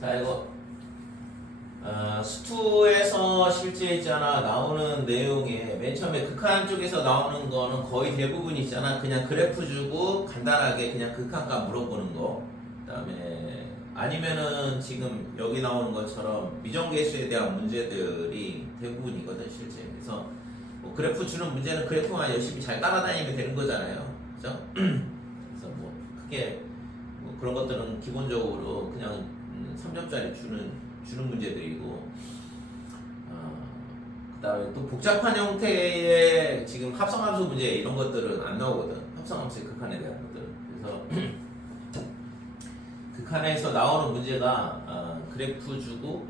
자, 이거 수투에서 실제 있잖아 나오는 내용에 맨 처음에 극한 쪽에서 나오는 거는 거의 대부분 있잖아 그냥 그래프 주고 간단하게 그냥 극한값 물어보는 거. 그다음에 아니면은 지금 여기 나오는 것처럼 미정계수에 대한 문제들이 대부분이거든 실제. 그래서 뭐 그래프 주는 문제는 그래프만 열심히 잘 따라다니면 되는 거잖아요, 그죠? 그래서 뭐 크게 뭐 그런 것들은 기본적으로 그냥 3점짜리 주는 문제들이고, 그 다음에 또 복잡한 형태의 지금 합성함수 문제 이런 것들은 안 나오거든. 합성함수의 극한에 대한 것들은. 그래서 극한에서 나오는 문제가 그래프 주고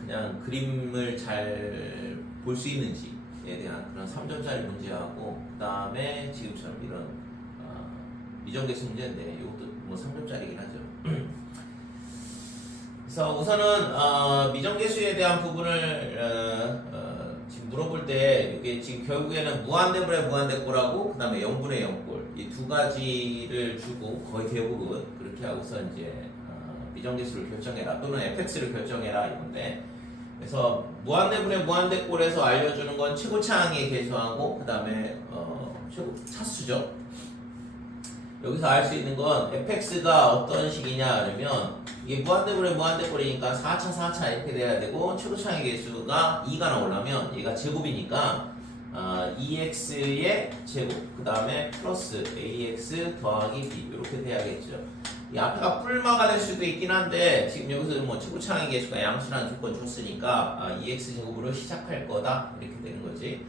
그냥 그림을 잘 볼 수 있는지에 대한 그런 3점짜리 문제하고, 그 다음에 지금처럼 이런 미정계수 문제인데 이것도 뭐 3점짜리긴 하죠. 그래서 우선은 미정계수에 대한 부분을 지금 물어볼 때 이게 지금 결국에는 무한대분의 무한대꼴하고 그 다음에 0분의 0꼴 이 두 가지를 주고 거의 대부분 그렇게 하고서 이제 미정계수를 결정해라 또는 fx를 결정해라 이건데, 그래서 무한대분의 무한대꼴에서 알려주는 건 최고차항의 계수하고 그 다음에 최고 차수죠. 여기서 알 수 있는 건 fx가 어떤 식이냐 그러면 이게 무한대분의 무한대꼴이니까 4차 이렇게 돼야 되고 최고차항의 계수가 2가 나오려면 얘가 제곱이니까 2x의 제곱 그 다음에 플러스 ax 더하기 b 이렇게 돼야겠죠. 이 앞에가 뿔마가 될 수도 있긴 한데 지금 여기서 뭐 최고차항의 계수가 양수라는 조건 줬으니까 2x 제곱으로 시작할 거다 이렇게 되는 거지.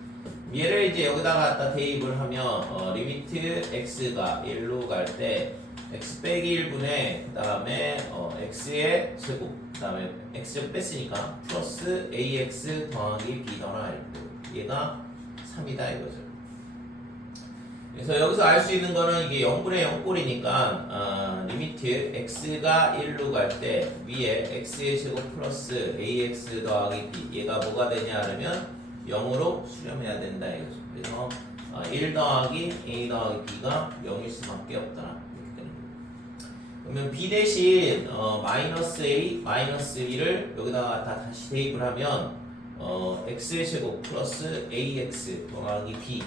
얘를 이제 여기다가 갖다 대입을 하면 리미트 x가 1로 갈 때 x 빼기 1분의 그 다음에 x의 제곱 그 다음에 x제곱 뺐으니까 플러스 ax 더하기 b 더나 얘가 3이다 이거죠. 그래서 여기서 알 수 있는 거는 이게 0분의 0꼴이니까 리미트 x가 1로 갈 때 위에 x의 제곱 플러스 ax 더하기 b 얘가 뭐가 되냐 하면 0으로 수렴해야 된다 이거죠. 그래서 1 더하기 a 더하기 b가 0일 수밖에 없다 이렇게 되는 거예요. 그러면 b 대신 마이너스 a 마이너스 1을 여기다가 다시 대입을 하면 x의 제곱 플러스 ax 더하기 b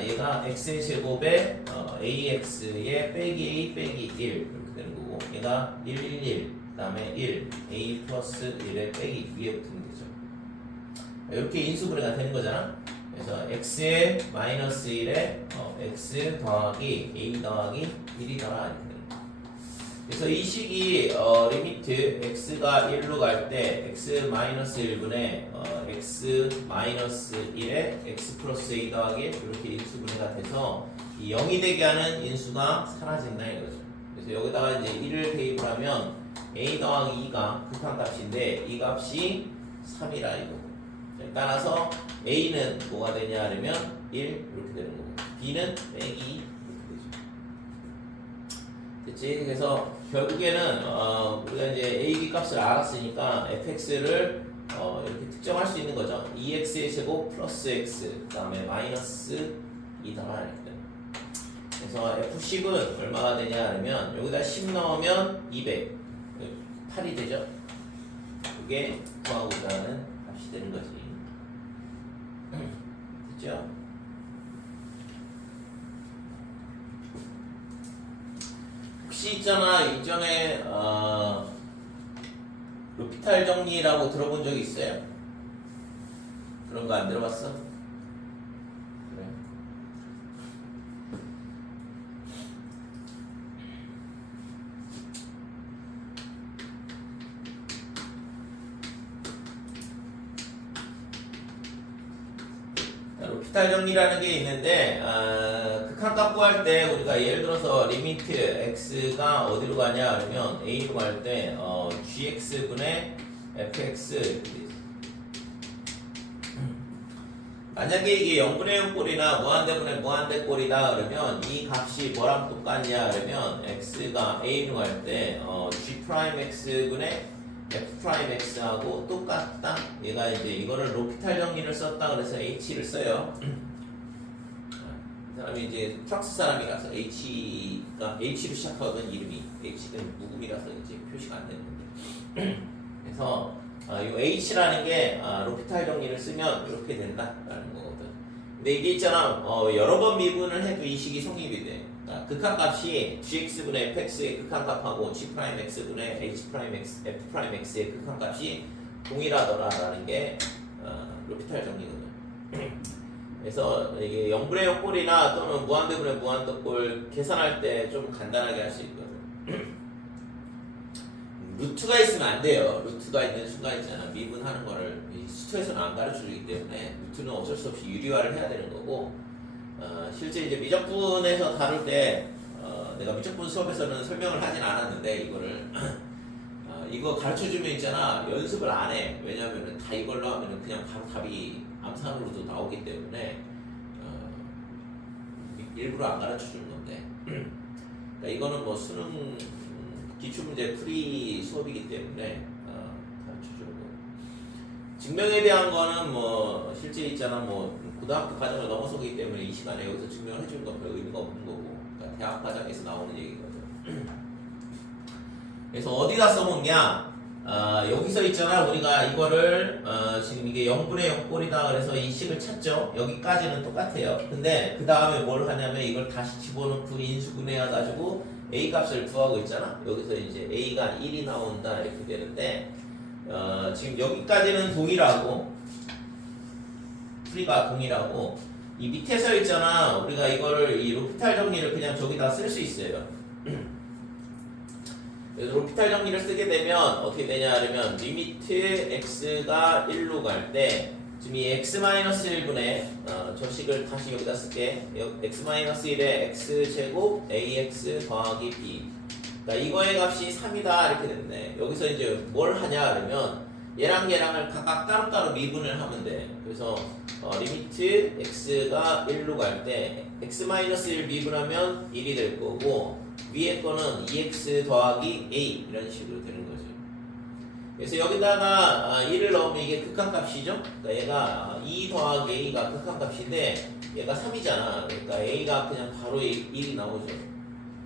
얘가 x의 제곱에 ax의 빼기 a 빼기 1 이렇게 되는 거고 얘가 1, 1, 1 그 다음에 1 a 플러스 1의 빼기 위에 붙으면 되죠. 이렇게 인수분해가 되는 거잖아. 그래서 x의 마이너스 1에 x 더하기 a 더하기 1이더라 이렇게 되는 거야. 그래서 이 식이 리미트 x가 1로 갈 때 x 마이너스 1분의 x 마이너스 1에 x 플러스 a 더하기 1 이렇게 인수분해가 돼서 이 0이 되게 하는 인수가 사라진다 이거죠. 그래서 여기다가 이제 1을 대입을 하면 a 더하기 2가 극한값인데 이 값이 3이라 이거. 따라서 A는 뭐가 되냐 하면 1 이렇게 되는 거고 B는 빼기 이렇게 되죠. 됐지? 그래서 결국에는 우리가 이제 A, B 값을 알았으니까 fx를 이렇게 특정할 수 있는 거죠. 2x의 제곱 플러스 x 그 다음에 마이너스 2더라 이렇게 됩니다. 그래서 f식은 얼마가 되냐 하면 여기다 10 넣으면 200 8이 되죠. 그게 구하고자 하는 값이 되는 거지. 됐죠? 혹시 있잖아 이전에 로피탈 정리라고 들어본 적 있어요? 그런 거 안 들어봤어? 그래. 로피탈 정리라는 게 있는데 극한값 구할 때 우리가 예를 들어서 리미트 x가 어디로 가냐 그러면 a로 갈 때 gx분의 fx 이렇게 되죠. 만약에 이게 0분의 0꼴이나 무한대분의 무한대꼴이다 그러면 이 값이 뭐랑 똑같냐 그러면 x가 a로 갈 때 g'x분의 f'x하고 똑같다. 얘가 이제 이거를 로피탈 정리를 썼다 그래서 h를 써요. 사람이 이제 프랑스 사람이라서 H가 H로 시작하거든. 이름이 H는 묵음이라서 이제 표시가 안 되는데. 그래서 이 H라는 게 로피탈 정리를 쓰면 이렇게 된다라는 거거든. 근데 이게 있잖아, 여러 번 미분을 해도 이 식이 성립이 돼. 극한값이 gx분의 fx의 극한값하고 g'x분의 h'x, f'x의 극한값이 동일하더라라는 게 로피탈 정리거든. 그래서 이게 0분의 0꼴이나 또는 무한대분의 무한대꼴 계산할 때 좀 간단하게 할 수 있거든. 루트가 있으면 안 돼요. 루트가 있는 순간 있잖아. 미분하는 거를 수투에서는 안 가르쳐 주기 때문에 루트는 어쩔 수 없이 유리화를 해야 되는 거고, 실제 이제 미적분에서 다룰 때 내가 미적분 수업에서는 설명을 하진 않았는데 이거를 이거 가르쳐 주면 있잖아. 연습을 안 해. 왜냐면은 다 이걸로 하면은 그냥 바로 답이 암산으로도 나오기 때문에 일부러 안 가르쳐 주는 건데. 그러니까 이거는 뭐 수능 기출문제 풀이 수업이기 때문에 가르쳐주고, 증명에 대한 거는 뭐 실제 있잖아, 뭐 고등학교 과정을 넘어서기 때문에 이 시간에 여기서 증명을 해주는 건 별 의미가 없는 거고, 그러니까 대학 과정에서 나오는 얘기거든. 그래서 어디다 써먹냐? 여기서 있잖아, 우리가 이거를 지금 이게 0분의 0꼴이다 그래서 이 식을 찾죠. 여기까지는 똑같아요. 근데 그 다음에 뭘 하냐면 이걸 다시 집어넣고 인수분해해 가지고 A 값을 구하고 있잖아. 여기서 이제 A가 1이 나온다 이렇게 되는데, 지금 여기까지는 동일하고 풀이가 동일하고, 이 밑에서 있잖아, 우리가 이거를 이 로피탈 정리를 그냥 저기다 쓸 수 있어요. 그래서 로피탈 정리를 쓰게 되면 어떻게 되냐 하면 리미트 x가 1로 갈 때 지금 이 x-1분의 저 식을 다시 여기다 쓸게. x-1의 x제곱 ax 더하기 b, 그러니까 이거의 값이 3이다 이렇게 됐네. 여기서 이제 뭘 하냐 그러면 얘랑 얘랑을 각각 따로따로 미분을 하면 돼. 그래서 리미트 x가 1로 갈 때 x-1 미분하면 1이 될 거고, 위에 거는 2x 더하기 a 이런 식으로 되는 거죠. 그래서 여기다가 1을 넣으면 이게 극한값이죠. 그러니까 얘가 2 더하기 a가 극한값인데 얘가 3이잖아. 그러니까 a가 그냥 바로 1이 나오죠.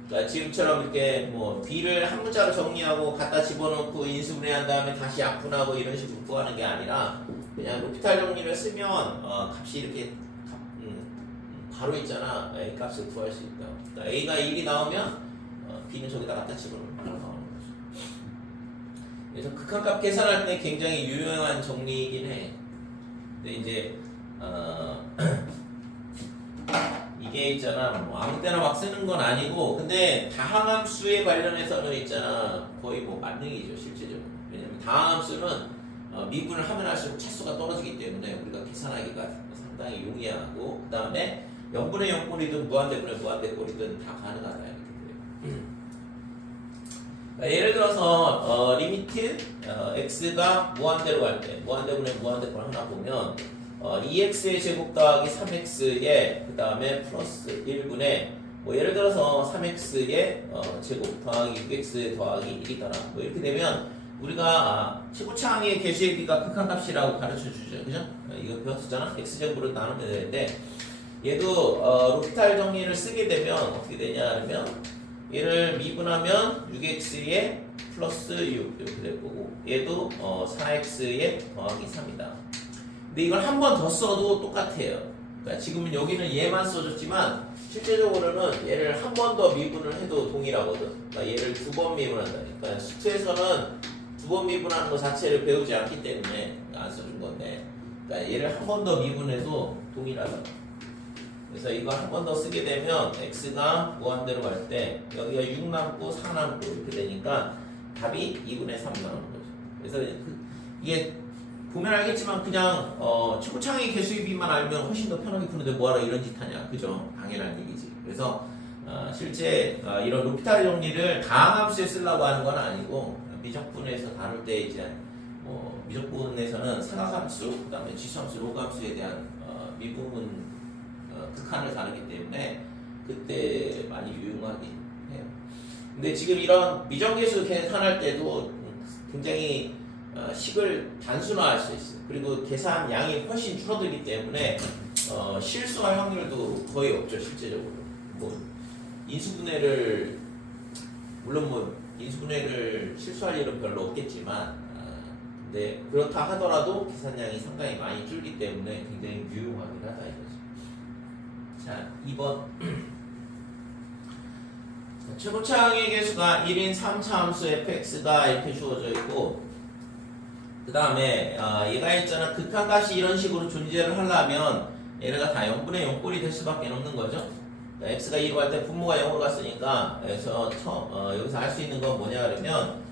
그러니까 지금처럼 이렇게 뭐 b를 한 문자로 정리하고 갖다 집어넣고 인수분해한 다음에 다시 약분하고 이런 식으로 구하는 게 아니라 그냥 로피탈 정리를 쓰면 값이 이렇게 바로 있잖아. a 값을 구할 수 있다. 그러니까 a가 1이 나오면 b는 저기다 갖다 집어넣으면 나오는 거죠. 그래서 극한값 계산할 때 굉장히 유용한 정리이긴 해. 근데 이제 이게 있잖아, 뭐 아무 때나 막 쓰는 건 아니고, 근데 다항함수에 관련해서는 있잖아 거의 뭐 만능이죠 실제적으로. 왜냐면 다항함수는 미분을 하면 할수록 차수가 떨어지기 때문에 우리가 계산하기가 상당히 용이하고, 그 다음에 0분의 0꼴이든 무한대분의 무한대꼴이든 다 가능하다 이렇게 돼요. 예를 들어서 리미트 x가 무한대로 갈 때 무한대분의 무한대꼴 하나 보면 2x의 제곱 더하기 3x의 그 다음에 플러스 1분의 뭐 예를 들어서 3x의 제곱 더하기 6x 더하기 1이더라 뭐 이렇게 되면 우리가 최고차항의 개수의 비가 극한값이라고 가르쳐 주죠. 그죠? 이거 배웠었잖아. x제곱으로 나누면 되는데, 얘도 로피탈 정리를 쓰게 되면 어떻게 되냐 하면 얘를 미분하면 6x에 플러스 6 이렇게 될 거고, 얘도 4x에 더하기 3이다. 근데 이걸 한 번 더 써도 똑같아요. 그러니까 지금은 여기는 얘만 써줬지만 실제적으로는 얘를 한 번 더 미분을 해도 동일하거든. 그러니까 얘를 두 번 미분한다. 그러니까 수트에서는 두 번 미분하는 거 자체를 배우지 않기 때문에 안 써준 건데, 그러니까 얘를 한 번 더 미분해도 동일하다. 그래서 이거 한 번 더 쓰게 되면 x가 무한대로 갈 때 여기가 6 남고 4 남고 이렇게 되니까 답이 2분의 3 나오는 거죠. 그래서 이게 보면 알겠지만 그냥 최고차항의 개수의 비만 알면 훨씬 더 편하게 푸는데 뭐하러 이런 짓 하냐, 그죠? 당연한 얘기지. 그래서 실제 이런 로피탈 정리를 다항함수에 쓰려고 하는 건 아니고, 미적분에서 다룰 때 이제 미적분에서는 사각함수, 그다음에 지수함수, 로그함수에 대한 미분은 극한을 다루기 때문에 그때 많이 유용하긴 해요. 근데 지금 이런 미정계수 계산할 때도 굉장히 식을 단순화할 수 있어요. 그리고 계산 양이 훨씬 줄어들기 때문에 실수할 확률도 거의 없죠. 실제적으로 뭐 인수분해를 물론 뭐 인수분해를 실수할 일은 별로 없겠지만 근데 그렇다 하더라도 계산량이 상당히 많이 줄기 때문에 굉장히 유용하긴 하다 이거죠. 자 2번 최고차항의 개수가 1인 3차 함수 fx가 이렇게 주어져 있고 그 다음에 얘가 있잖아. 극한값이 이런 식으로 존재를 하려면 얘네가 다 0분의 0꼴이 될 수밖에 없는 거죠. x가 2로 갈 때 분모가 0으로 갔으니까 그래서 여기서 알 수 있는 건 뭐냐 그러면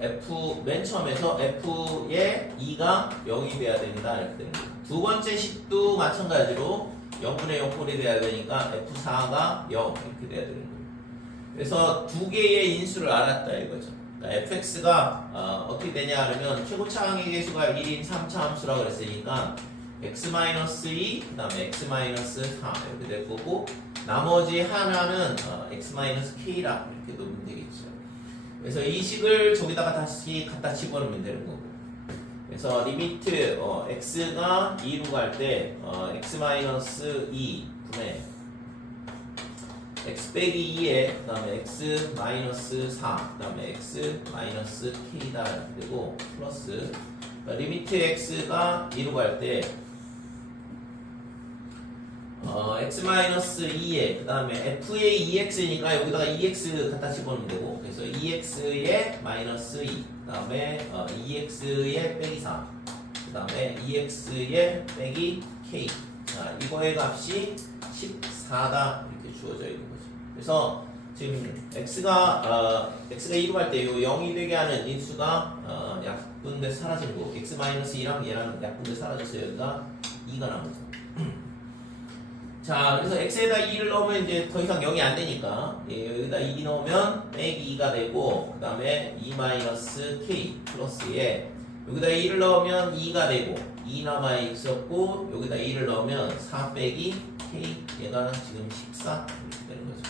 f 맨 처음에서 f의 2가 0이 돼야 된다 이렇게 되는 거예요. 두 번째 식도 마찬가지로 0분의 0꼴이 돼야 되니까 f4가 0 이렇게 돼야 되는 거예요. 그래서 두 개의 인수를 알았다 이거죠. 그러니까 fx가 어떻게 되냐 하면 최고차항의 개수가 1인 3차 함수라고 그랬으니까 x-2 그 다음에 x-4 이렇게 될 거고 나머지 하나는 x-k라 이렇게 놓으면 되겠죠. 그래서 이 식을 저기다가 다시 갖다 집어넣으면 되는 거고 그래서 리미트 x가 2로 갈 때 x-2 분의 x 빼기 2에 그 다음에 x-4 그 다음에 x-k다 이렇게 되고 플러스 리미트 x가 2로 갈 때 x-2에 그 다음에 f의 2x니까 여기다가 2x 갖다 집어넣으면 되고 그래서 2x의 마이너스 2 그 다음에 2x의 빼기 4 그 다음에 2x의 빼기 k 자 이거의 값이 14다 이렇게 주어져 있는 거죠. 그래서 지금 x가 2로 갈 때 이 0이 되게 하는 인수가 약분돼 사라진 거고 x-2랑 얘랑 약분돼 사라져서 여기가 2가 남았죠. 자 그래서 x에다 2를 넣으면 이제 더 이상 0이 안 되니까 여기다 2 넣으면 빼기 2가 되고 그 다음에 2-k 플러스에 여기다 2를 넣으면 2가 되고 2 남아 있었고 여기다 2를 넣으면 4 빼기 k 얘가 지금 14 이렇게 되는 거죠.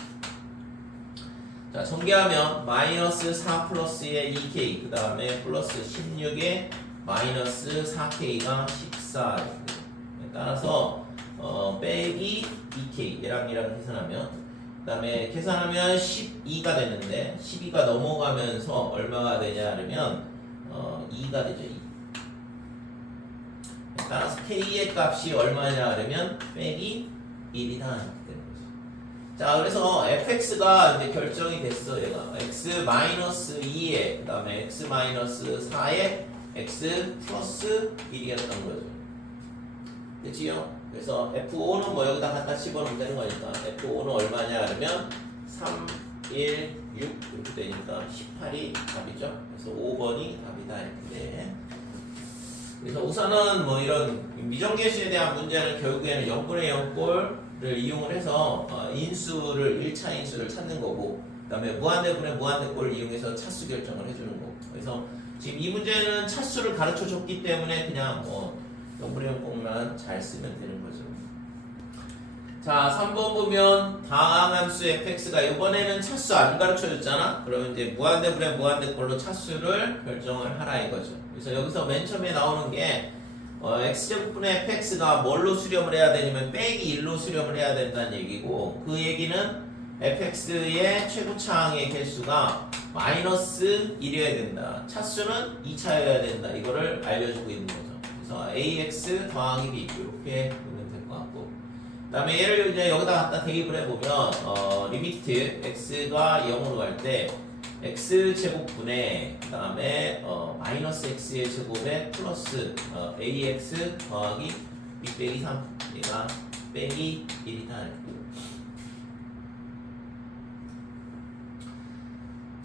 자 전개하면 마이너스 4 플러스에 2k 그 다음에 플러스 16에 마이너스 4k가 14 이렇게 따라서 빼기 2k 얘랑 계산하면 그 다음에 계산하면 12가 되는데 12가 넘어가면서 얼마가 되냐 그러면 2가 되죠. 2. 따라서 k의 값이 얼마냐 그러면 빼기 1이다 이렇게 되는 거죠. 자 그래서 fx가 이제 결정이 됐어. 얘가 x-2에 그 다음에 x-4에 x 플러스 1이었던 거죠. 그치요? 그래서 F5는 뭐 여기다 갖다 집어넣으면 되는 거니까 F5는 얼마냐 그러면 3, 1, 6 이렇게 되니까 18이 답이죠. 그래서 5번이 답이다 이렇게 돼. 그래서 우선은 뭐 이런 미정계수에 대한 문제는 결국에는 0분의 0꼴을 이용을 해서 인수를 1차 인수를 찾는 거고 그 다음에 무한대분의 무한대꼴을 이용해서 차수 결정을 해주는 거고 그래서 지금 이 문제는 차수를 가르쳐 줬기 때문에 그냥 0분의 0꼴만 잘 쓰면 되는 거죠. 자 3번 보면 다항함수 fx가 이번에는 차수 안 가르쳐줬잖아. 그러면 이제 무한대분의 무한대꼴로 차수를 결정을 하라 이거죠. 그래서 여기서 맨 처음에 나오는 게 x제곱분의 fx가 뭘로 수렴을 해야 되냐면 빼기 1로 수렴을 해야 된다는 얘기고 그 얘기는 fx의 최고차항의 개수가 마이너스 1이어야 된다. 차수는 2차여야 된다. 이거를 알려주고 있는 거죠. 그래서 ax 더하기 b 이렇게 보면 될 것 같고 그 다음에 얘를 이제 여기다 갖다 대입을 해보면 리미트 x가 0으로 갈 때 x제곱분의 그 다음에 마이너스 x의 제곱에 플러스 ax 더하기 b 빼기 3 얘가 빼기 1이다.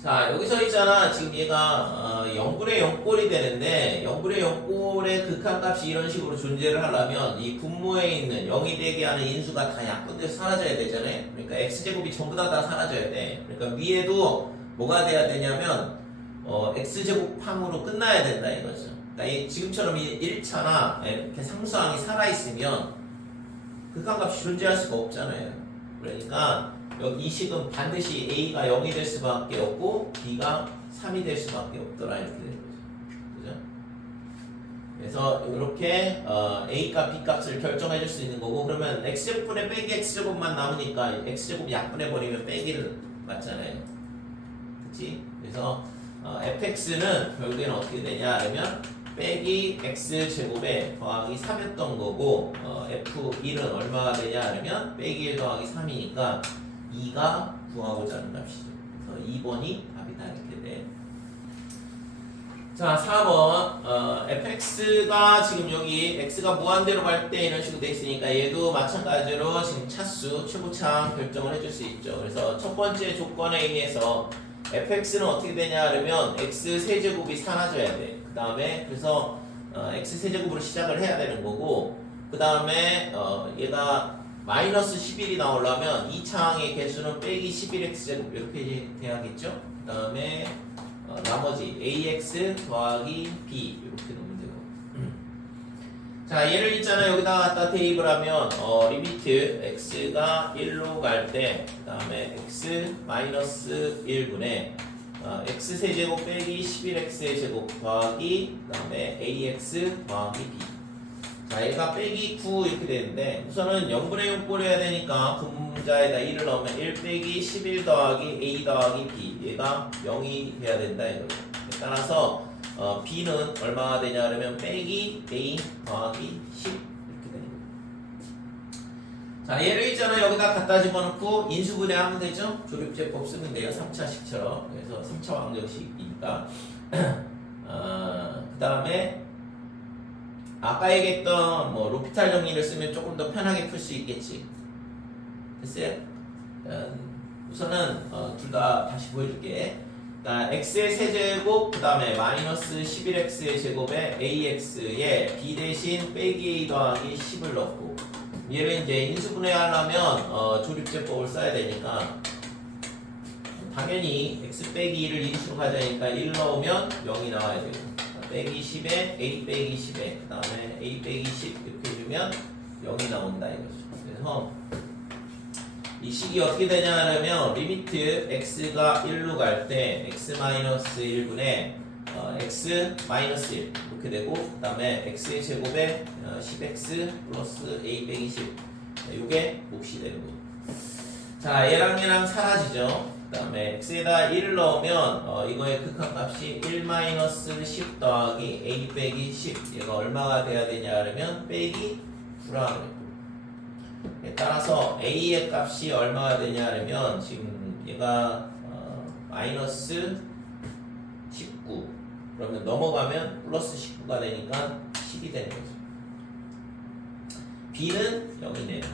자 여기서 있잖아. 지금 얘가 0분의 0꼴이 되는데 0분의 0꼴의 극한값이 이런 식으로 존재를 하려면 이 분모에 있는 0이 되게 하는 인수가 다 약분돼서 사라져야 되잖아요. 그러니까 x제곱이 전부 다 사라져야 돼. 그러니까 위에도 뭐가 돼야 되냐면 x제곱함으로 끝나야 된다 이거죠. 그러니까 지금처럼 1차나 이렇게 상수항이 살아있으면 극한값이 존재할 수가 없잖아요. 그러니까 여기 이 식은 반드시 a가 0이 될 수밖에 없고 b가 3이 될 수밖에 없더라 이렇게 되는 거죠. 그래서 이렇게 A값, B값을 결정해 줄 수 있는 거고 그러면 X제곱분의 빼기 X제곱만 남으니까 X제곱 약분해버리면 빼기를 맞잖아요. 그치? 그래서 fx는 결국에는 어떻게 되냐 하면 빼기 x제곱에 더하기 3이었던 거고 f1은 얼마가 되냐 하면 빼기 1 더하기 3이니까 2가 구하고자 하는 값이죠. 그래서 2번이 답이다 이렇게 돼. 자 4번 fx가 지금 여기 x가 무한대로 갈 때 이런 식으로 돼 있으니까 얘도 마찬가지로 지금 차수 최고차항 결정을 해줄 수 있죠. 그래서 첫 번째 조건에 의해서 fx는 어떻게 되냐 하면 x 세제곱이 사라져야 돼. 그 다음에 그래서 x 세제곱으로 시작을 해야 되는 거고 그 다음에 얘가 마이너스 11이 나오려면 이 차항의 개수는 빼기 11x제곱 이렇게 돼야겠죠. 그 다음에 나머지 ax 더하기 b 이렇게 놓으면 되고 자 얘를 있잖아 여기다가 갖다 대입을 하면 리미트 x가 1로 갈 때 그 다음에 x 마이너스 1분의 x 세제곱 빼기 11x의 제곱 더하기 그 다음에 ax 더하기 b 자 얘가 빼기 9 이렇게 되는데 우선은 0분의 6꼴 해야 되니까 분자에다 1을 넣으면 1 빼기 11 더하기 a 더하기 b 얘가 0이 돼야 된다 이거죠. 따라서 b는 얼마가 되냐 하면 빼기 a 더하기 10 이렇게 되는 거예요. 자 얘를 있잖아 여기다 갖다 집어넣고 인수분해하면 되죠. 조립제법 쓰면 돼요. 3차식처럼. 그래서 3차 방정식이니까 그 다음에 아까 얘기했던 뭐 로피탈 정리를 쓰면 조금 더 편하게 풀 수 있겠지. 됐어요? 우선은 둘 다 다시 보여줄게. 그러니까 x의 세제곱 그 다음에 마이너스 11x의 제곱에 ax에 b 대신 빼기 a 더하기 10을 넣고 얘를 이제 인수분해하려면 조립제법을 써야 되니까 당연히 x 빼기 2를 인수로 가자니까 1 넣으면 0이 나와야 되고 빼기 10에 a 빼기 10에 그 다음에 a 빼기 10 이렇게 해주면 0이 나온다 이거죠. 그래서 이 식이 어떻게 되냐 하면 리미트 x가 1로 갈 때 x 마이너스 1분의 x 마이너스 1 이렇게 되고 그 다음에 x의 제곱에 10x 플러스 a 빼기 10 이게 몫이 되는 거죠. 자 얘랑 사라지죠. 그 다음에 x에다 1을 넣으면 이거의 극한값이 1 마이너스 10 더하기 a 빼기 10 얘가 얼마가 돼야 되냐 하면 빼기 9라고 따라서 a의 값이 얼마가 되냐 하면 지금 얘가 마이너스 19 그러면 넘어가면 플러스 19가 되니까 10이 되는 거죠. b는 0이네요.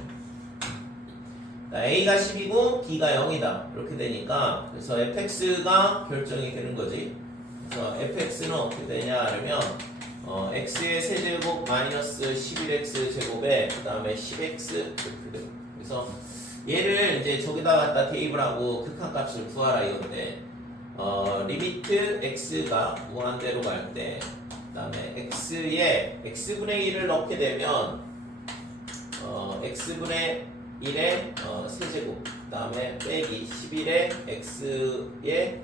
a가 10이고 b가 0이다 이렇게 되니까 그래서 fx가 결정이 되는 거지. 그래서 fx는 어떻게 되냐 하면 x의 세제곱 마이너스 11x 제곱에 그 다음에 10x 이렇게 되고 그래서 얘를 이제 저기다 갖다 대입을 하고 극한값을 구하라 이건데 리미트 x가 무한대로 갈 때 그 다음에 x에 x분의 1을 넣게 되면 x분의 1의 세제곱 그 다음에 빼기 11의 x의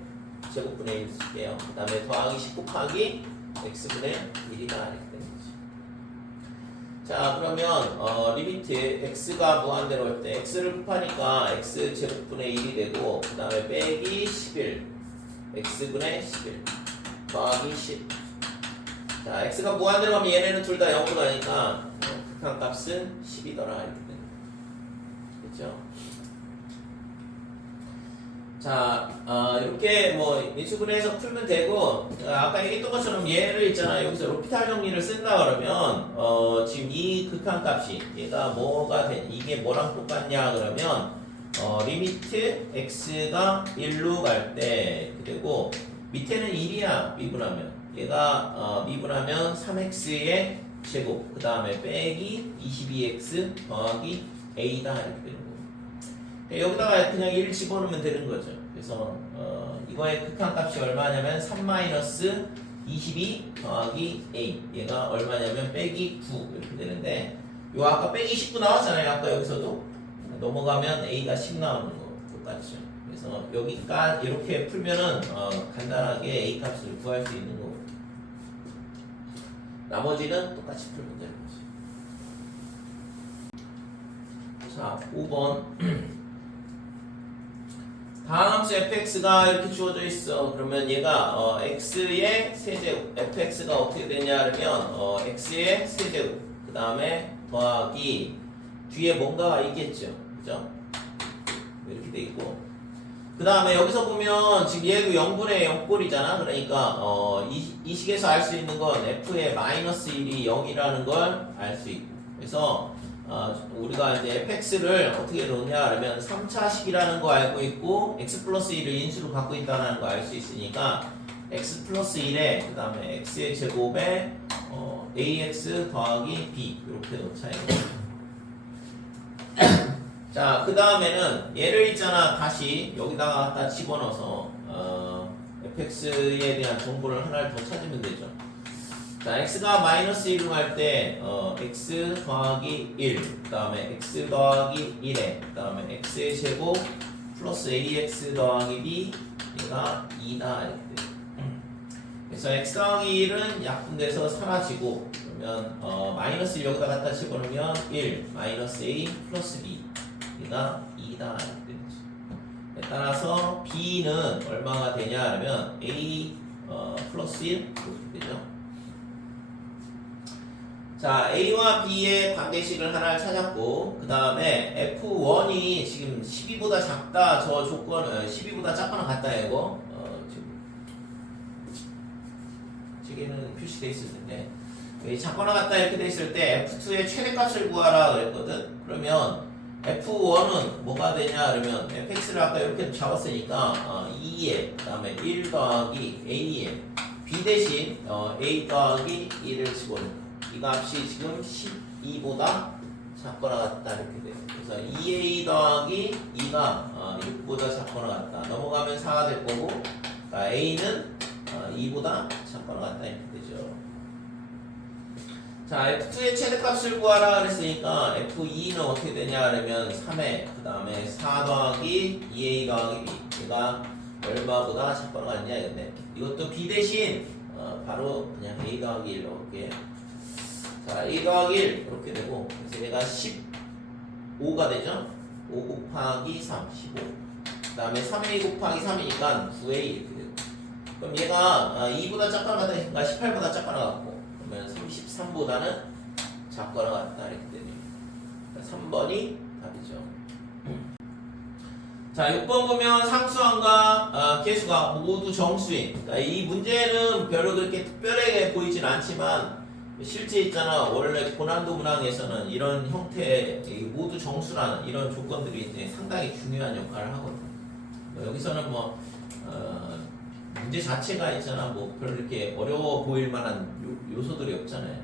제곱분의 1 쓸게요. 그 다음에 더하기 10 곱하기 x분의 1이다 이렇게 되는 거죠. 자 그러면 리미트 x가 무한대로 할 때 x를 곱하니까 x 제곱분의 1이 되고 그 다음에 빼기 11 x분의 11 더하기 10 자 x가 무한대로 하면 얘네는 둘 다 0으로 가니까 극한값은 10이더라 이렇게 되는 거죠. 그렇죠? 자, 이렇게 뭐 인수분해해서 풀면 되고 아까 얘기했던 것처럼 얘를 있잖아 여기서 로피탈 정리를 쓴다 그러면 지금 이 극한값이 얘가 뭐가 이게 뭐랑 똑같냐 그러면 리미트 x가 1로 갈 때 그리고 밑에는 1이야 미분하면 얘가 미분하면 3x의 제곱 그 다음에 빼기 22x 더하기 a다 이렇게 되는 거예요. 여기다가 그냥 1 집어넣으면 되는 거죠. 그래서 이거의 극한값이 얼마냐면 3-22 더하기 a 얘가 얼마냐면 빼기 9 이렇게 되는데 요 아까 빼기 19 나왔잖아요. 아까 여기서도 넘어가면 a가 10 나오는 거 똑같죠. 그래서 여기까지 이렇게 풀면은 간단하게 a 값을 구할 수 있는 거고 나머지는 똑같이 풀면 되는 거지. 자, 5번. 다음 함수 fx가 이렇게 주어져 있어. 그러면 얘가 x의 세제곱, fx가 어떻게 되냐 하면 x의 세제곱, 그 다음에 더하기 뒤에 뭔가가 있겠죠, 그죠? 이렇게 돼 있고, 그 다음에 여기서 보면 지금 얘도 0분의 0꼴이잖아. 그러니까 이 식에서 알 수 있는 건 f의 마이너스 1이 0이라는 걸 알 수 있고, 그래서 우리가 이제 fx를 어떻게 놓냐 하면 3차식이라는 거 알고 있고 x 플러스 1을 인수로 갖고 있다는 거 알 수 있으니까 x 플러스 1에 그 다음에 x의 제곱에 ax 더하기 b 이렇게 놓자. 자, 그 다음에는 얘를 있잖아, 다시 여기다가 갖다 집어넣어서 fx에 대한 정보를 하나를 더 찾으면 되죠. 자, x가 마이너스 1로 할 때 x 더하기 1, 그 다음에 x 더하기 1에 그 다음에 x의 제곱 플러스 ax 더하기 b, 얘가 2다 이렇게 돼요. 그래서 x 더하기 1은 약분돼서 사라지고, 그러면 마이너스 1 여기다 갖다 집어넣으면 1 마이너스 a 플러스 b, 얘가 2다 이렇게 되죠. 따라서 b는 얼마가 되냐 하면 a 플러스 1 이렇게 되죠. 자, A와 B의 관계식을 하나를 찾았고, 그 다음에 F1이 지금 12보다 작다, 저 조건, 12보다 작거나 같다, 이거. 지금, 책에는 표시되어 있을 텐데. 작거나 같다, 이렇게 돼 있을 때 F2의 최대값을 구하라 그랬거든? 그러면 F1은 뭐가 되냐, 그러면 fx를 아까 이렇게 잡았으니까, 2에, 그 다음에 1 더하기 a에, B 대신, a 더하기 1을 집어넣고, 이 값이 지금 12보다 작거나 같다 이렇게 돼요. 그래서 2a 더하기 2가 6보다 작거나 같다. 넘어가면 4가 될 거고, 그러니까 a는 2보다 작거나 같다 이렇게 되죠. 자, f2의 최대값을 구하라 그랬으니까 f2는 어떻게 되냐 그러면 3에 그 다음에 4 더하기 2a 더하기 b, 얘가 얼마보다 작거나 같냐 이건데, 이것도 b 대신 바로 그냥 a 더하기 1 넣을게. 자, a 더하기 1 이렇게 되고, 그래서 얘가 15가 되죠? 5 곱하기 3, 15. 그 다음에 3a 곱하기 3이니까 9a 이렇게 되고, 그럼 얘가 2보다 작거나 같으니까 18보다 작거나 같고, 그러면 33보다는 작거나 같다 이렇게 됩니다. 3번이 답이죠. 자, 6번 보면 상수항과 계수가 모두 정수인. 그러니까 이 문제는 별로 그렇게 특별하게 보이진 않지만, 실제 있잖아, 원래 고난도 문항에서는 이런 형태의 모두 정수라는 이런 조건들이 상당히 중요한 역할을 하거든. 여기서는 문제 자체가 있잖아, 별로 이렇게 어려워 보일 만한 요소들이 없잖아요.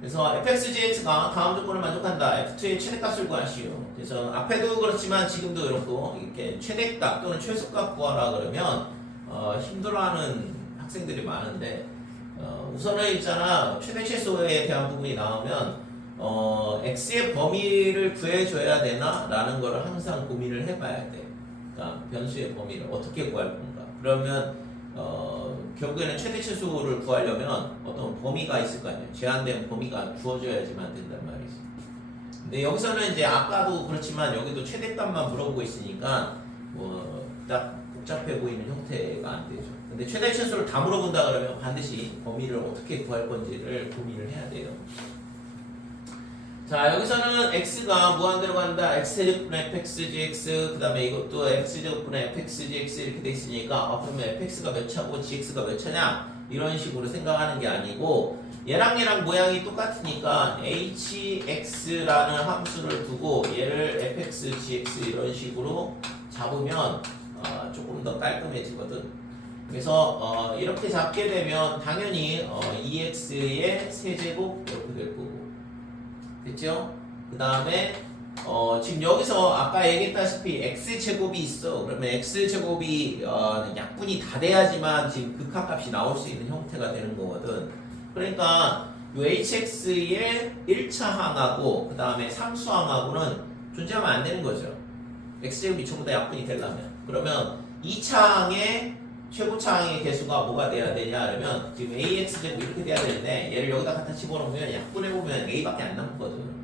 그래서 fxgx가 다음 조건을 만족한다. f2의 최대값을 구하시오. 그래서 앞에도 그렇지만 지금도 그렇고, 이렇게 최대값 또는 최소값 구하라 그러면 힘들어하는 학생들이 많은데, 우선은 있잖아, 최대 최소에 대한 부분이 나오면 x의 범위를 구해줘야 되나? 라는 걸 항상 고민을 해봐야 돼. 그러니까 변수의 범위를 어떻게 구할 건가? 그러면 결국에는 최대 최소를 구하려면 어떤 범위가 있을 거 아니에요. 제한된 범위가 주어져야지만 된단 말이지. 근데 여기서는 이제 아까도 그렇지만 여기도 최대값만 물어보고 있으니까 딱 복잡해 보이는 형태가 안 되죠. 근데 최대 최소를 다 물어본다 그러면 반드시 범위를 어떻게 구할 건지를 고민을 해야 돼요. 자, 여기서는 x가 무한대로 간다. x제곱분의 fxgx, 그 다음에 이것도 x제곱분의 fxgx 이렇게 돼 있으니까 그러면 fx가 몇 차고 gx가 몇 차냐? 이런 식으로 생각하는 게 아니고, 얘랑 모양이 똑같으니까 hx라는 함수를 두고 얘를 fxgx 이런 식으로 잡으면 조금 더 깔끔해지거든. 그래서 이렇게 잡게 되면 당연히 2x의 세제곱 이렇게 될 거고, 됐죠? 그 다음에 지금 여기서 아까 얘기했다시피 x제곱이 있어. 그러면 x제곱이 약분이 다 돼야지만 지금 극한값이 나올 수 있는 형태가 되는 거거든. 그러니까 요 hx의 1차 항하고 그 다음에 상수항하고는 존재하면 안 되는 거죠. x제곱이 전부 다 약분이 되려면. 그러면 2차 항에 최고차항의 개수가 뭐가 돼야 되냐 그러면 지금 ax 제곱 이렇게 돼야 되는데 얘를 여기다 갖다 집어넣으면 약분해보면 a밖에 안 남거든.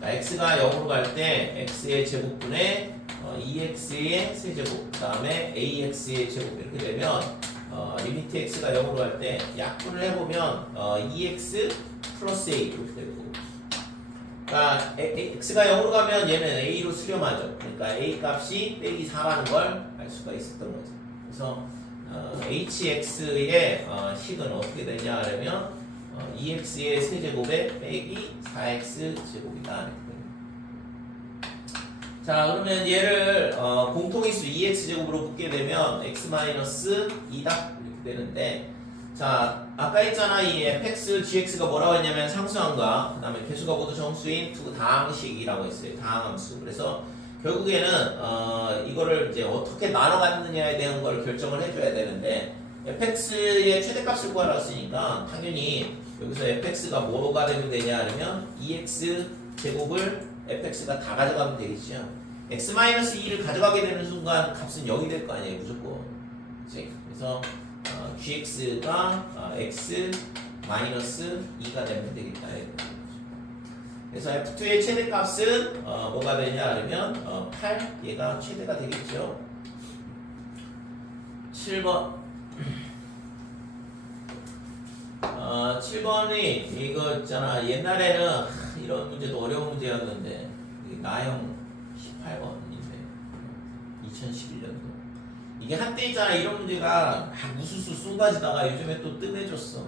그러니까 x가 0으로 갈 때 x의 제곱분에 2x의 세제곱 그 다음에 ax의 제곱 이렇게 되면 리미트 x가 0으로 갈 때 약분을 해보면 2x 플러스 a 이렇게 되고, 그러니까 x가 0으로 가면 얘는 a로 수렴하죠. 그러니까 a 값이 빼기 4라는 걸 알 수가 있었던 거죠. 그래서 hx의 식은 어떻게 되냐 하면 2x의 세제곱에 빼기 4x 제곱이다. 자, 그러면 얘를 공통인수 2x 제곱으로 붙게 되면 x-2다 이렇게 되는데, 자, 아까 했잖아. 이 fx, gx가 뭐라고 했냐면 상수함과 그 다음에 개수가 모두 정수인 두 다항식이라고 했어요. 다항함수. 그래서 결국에는 이거를 이제 어떻게 나눠 갖느냐에 대한 걸 결정을 해줘야 되는데, fx의 최대값을 구하라 했으니까 당연히 여기서 fx가 뭐가 되면 되냐 하면 2x 제곱을 fx가 다 가져가면 되겠죠. x-2를 가져가게 되는 순간 값은 0이 될 거 아니에요, 무조건. 그치? 그래서 gx가 x-2가 되면 되겠다. 그래서 f2의 최대값은 뭐가 되냐 하면 8, 얘가 최대가 되겠죠. 7번 7번이 이거 있잖아. 옛날에는 이런 문제도 어려운 문제였는데 나형 18번인데 2011년도 이게 한때 있잖아. 이런 문제가 막 우수수 쏟아지다가 요즘에 또 뜸해졌어.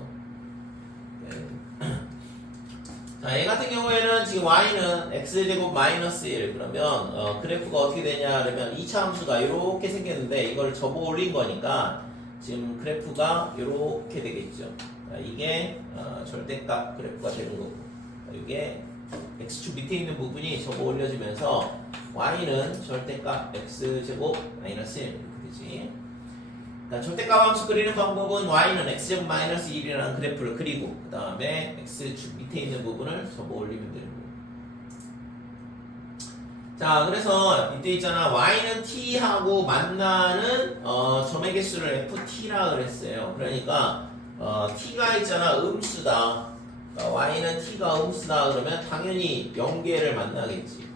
자, 얘 같은 경우에는 지금 y는 x제곱 마이너스 1 그러면 그래프가 어떻게 되냐 그러면 2차 함수가 이렇게 생겼는데 이걸 접어 올린 거니까 지금 그래프가 이렇게 되겠죠. 이게 절대값 그래프가 되는 거고, 이게 x축 밑에 있는 부분이 접어 올려지면서 y는 절대값 x제곱 마이너스 1 이렇게 되지. 그러니까 절대값 함수 그리는 방법은 y는 x제곱 마이너스 1이라는 그래프를 그리고 그 다음에 x축 밑에 있는 부분을 접어 올리면 되는 거고. 자, 그래서 이때 있잖아. y는 t하고 만나는 점의 개수를 ft라 그랬어요. 그러니까 t가 있잖아. 음수다. y는 t가 음수다 그러면 당연히 0개를 만나겠지.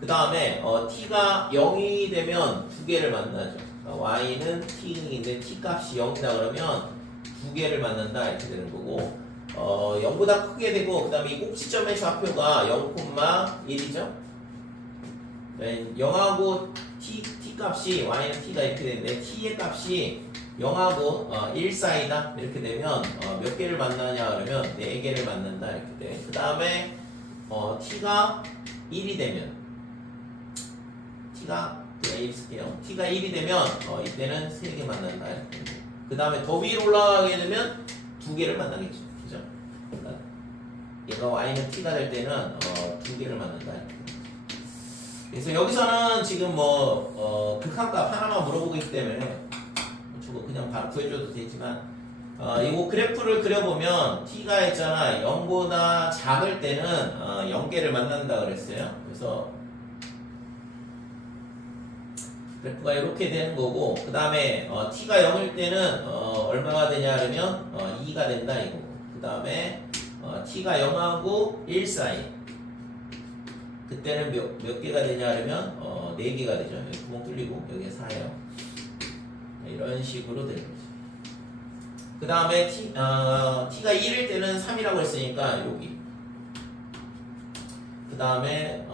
그 다음에 t가 0이 되면 2개를 만나죠. y는 t인데 t 값이 0이다 그러면 2개를 만난다 이렇게 되는 거고, 0보다 크게 되고 그 다음에 이 꼭지점의 좌표가 0,1이죠. 0하고 t 값이 y는 t가 이렇게 되는데 t의 값이 0하고 1 사이다 이렇게 되면 몇 개를 만나냐 그러면 4개를 만난다 이렇게 돼. 그 다음에 t가 1이 되면 t가 1이 되면 이때는 3개 만난다 이렇게. 그 다음에 더 위로 올라가게 되면 2개를 만나겠죠. 그죠? 그러니까 얘가 y는 t가 될 때는 2개를 만난다 이렇게. 그래서 여기서는 지금 극한값 하나만 물어보고 있기 때문에 저거 그냥 바로 구해줘도 되지만, 이거 그래프를 그려보면 t가 있잖아. 0보다 작을 때는 0개를 만난다 그랬어요. 그래서 그래프가 이렇게 되는 거고, 그 다음에 t가 0일 때는 얼마가 되냐 하면 2가 된다 이거고, 그 다음에 t가 0하고 1 사이 그때는 몇 개가 되냐 하면 4개가 되죠. 여기 구멍 뚫리고 여기에 4예요. 이런 식으로 되는 거죠. 그 다음에 t가 1일 때는 3이라고 했으니까 여기, 그 다음에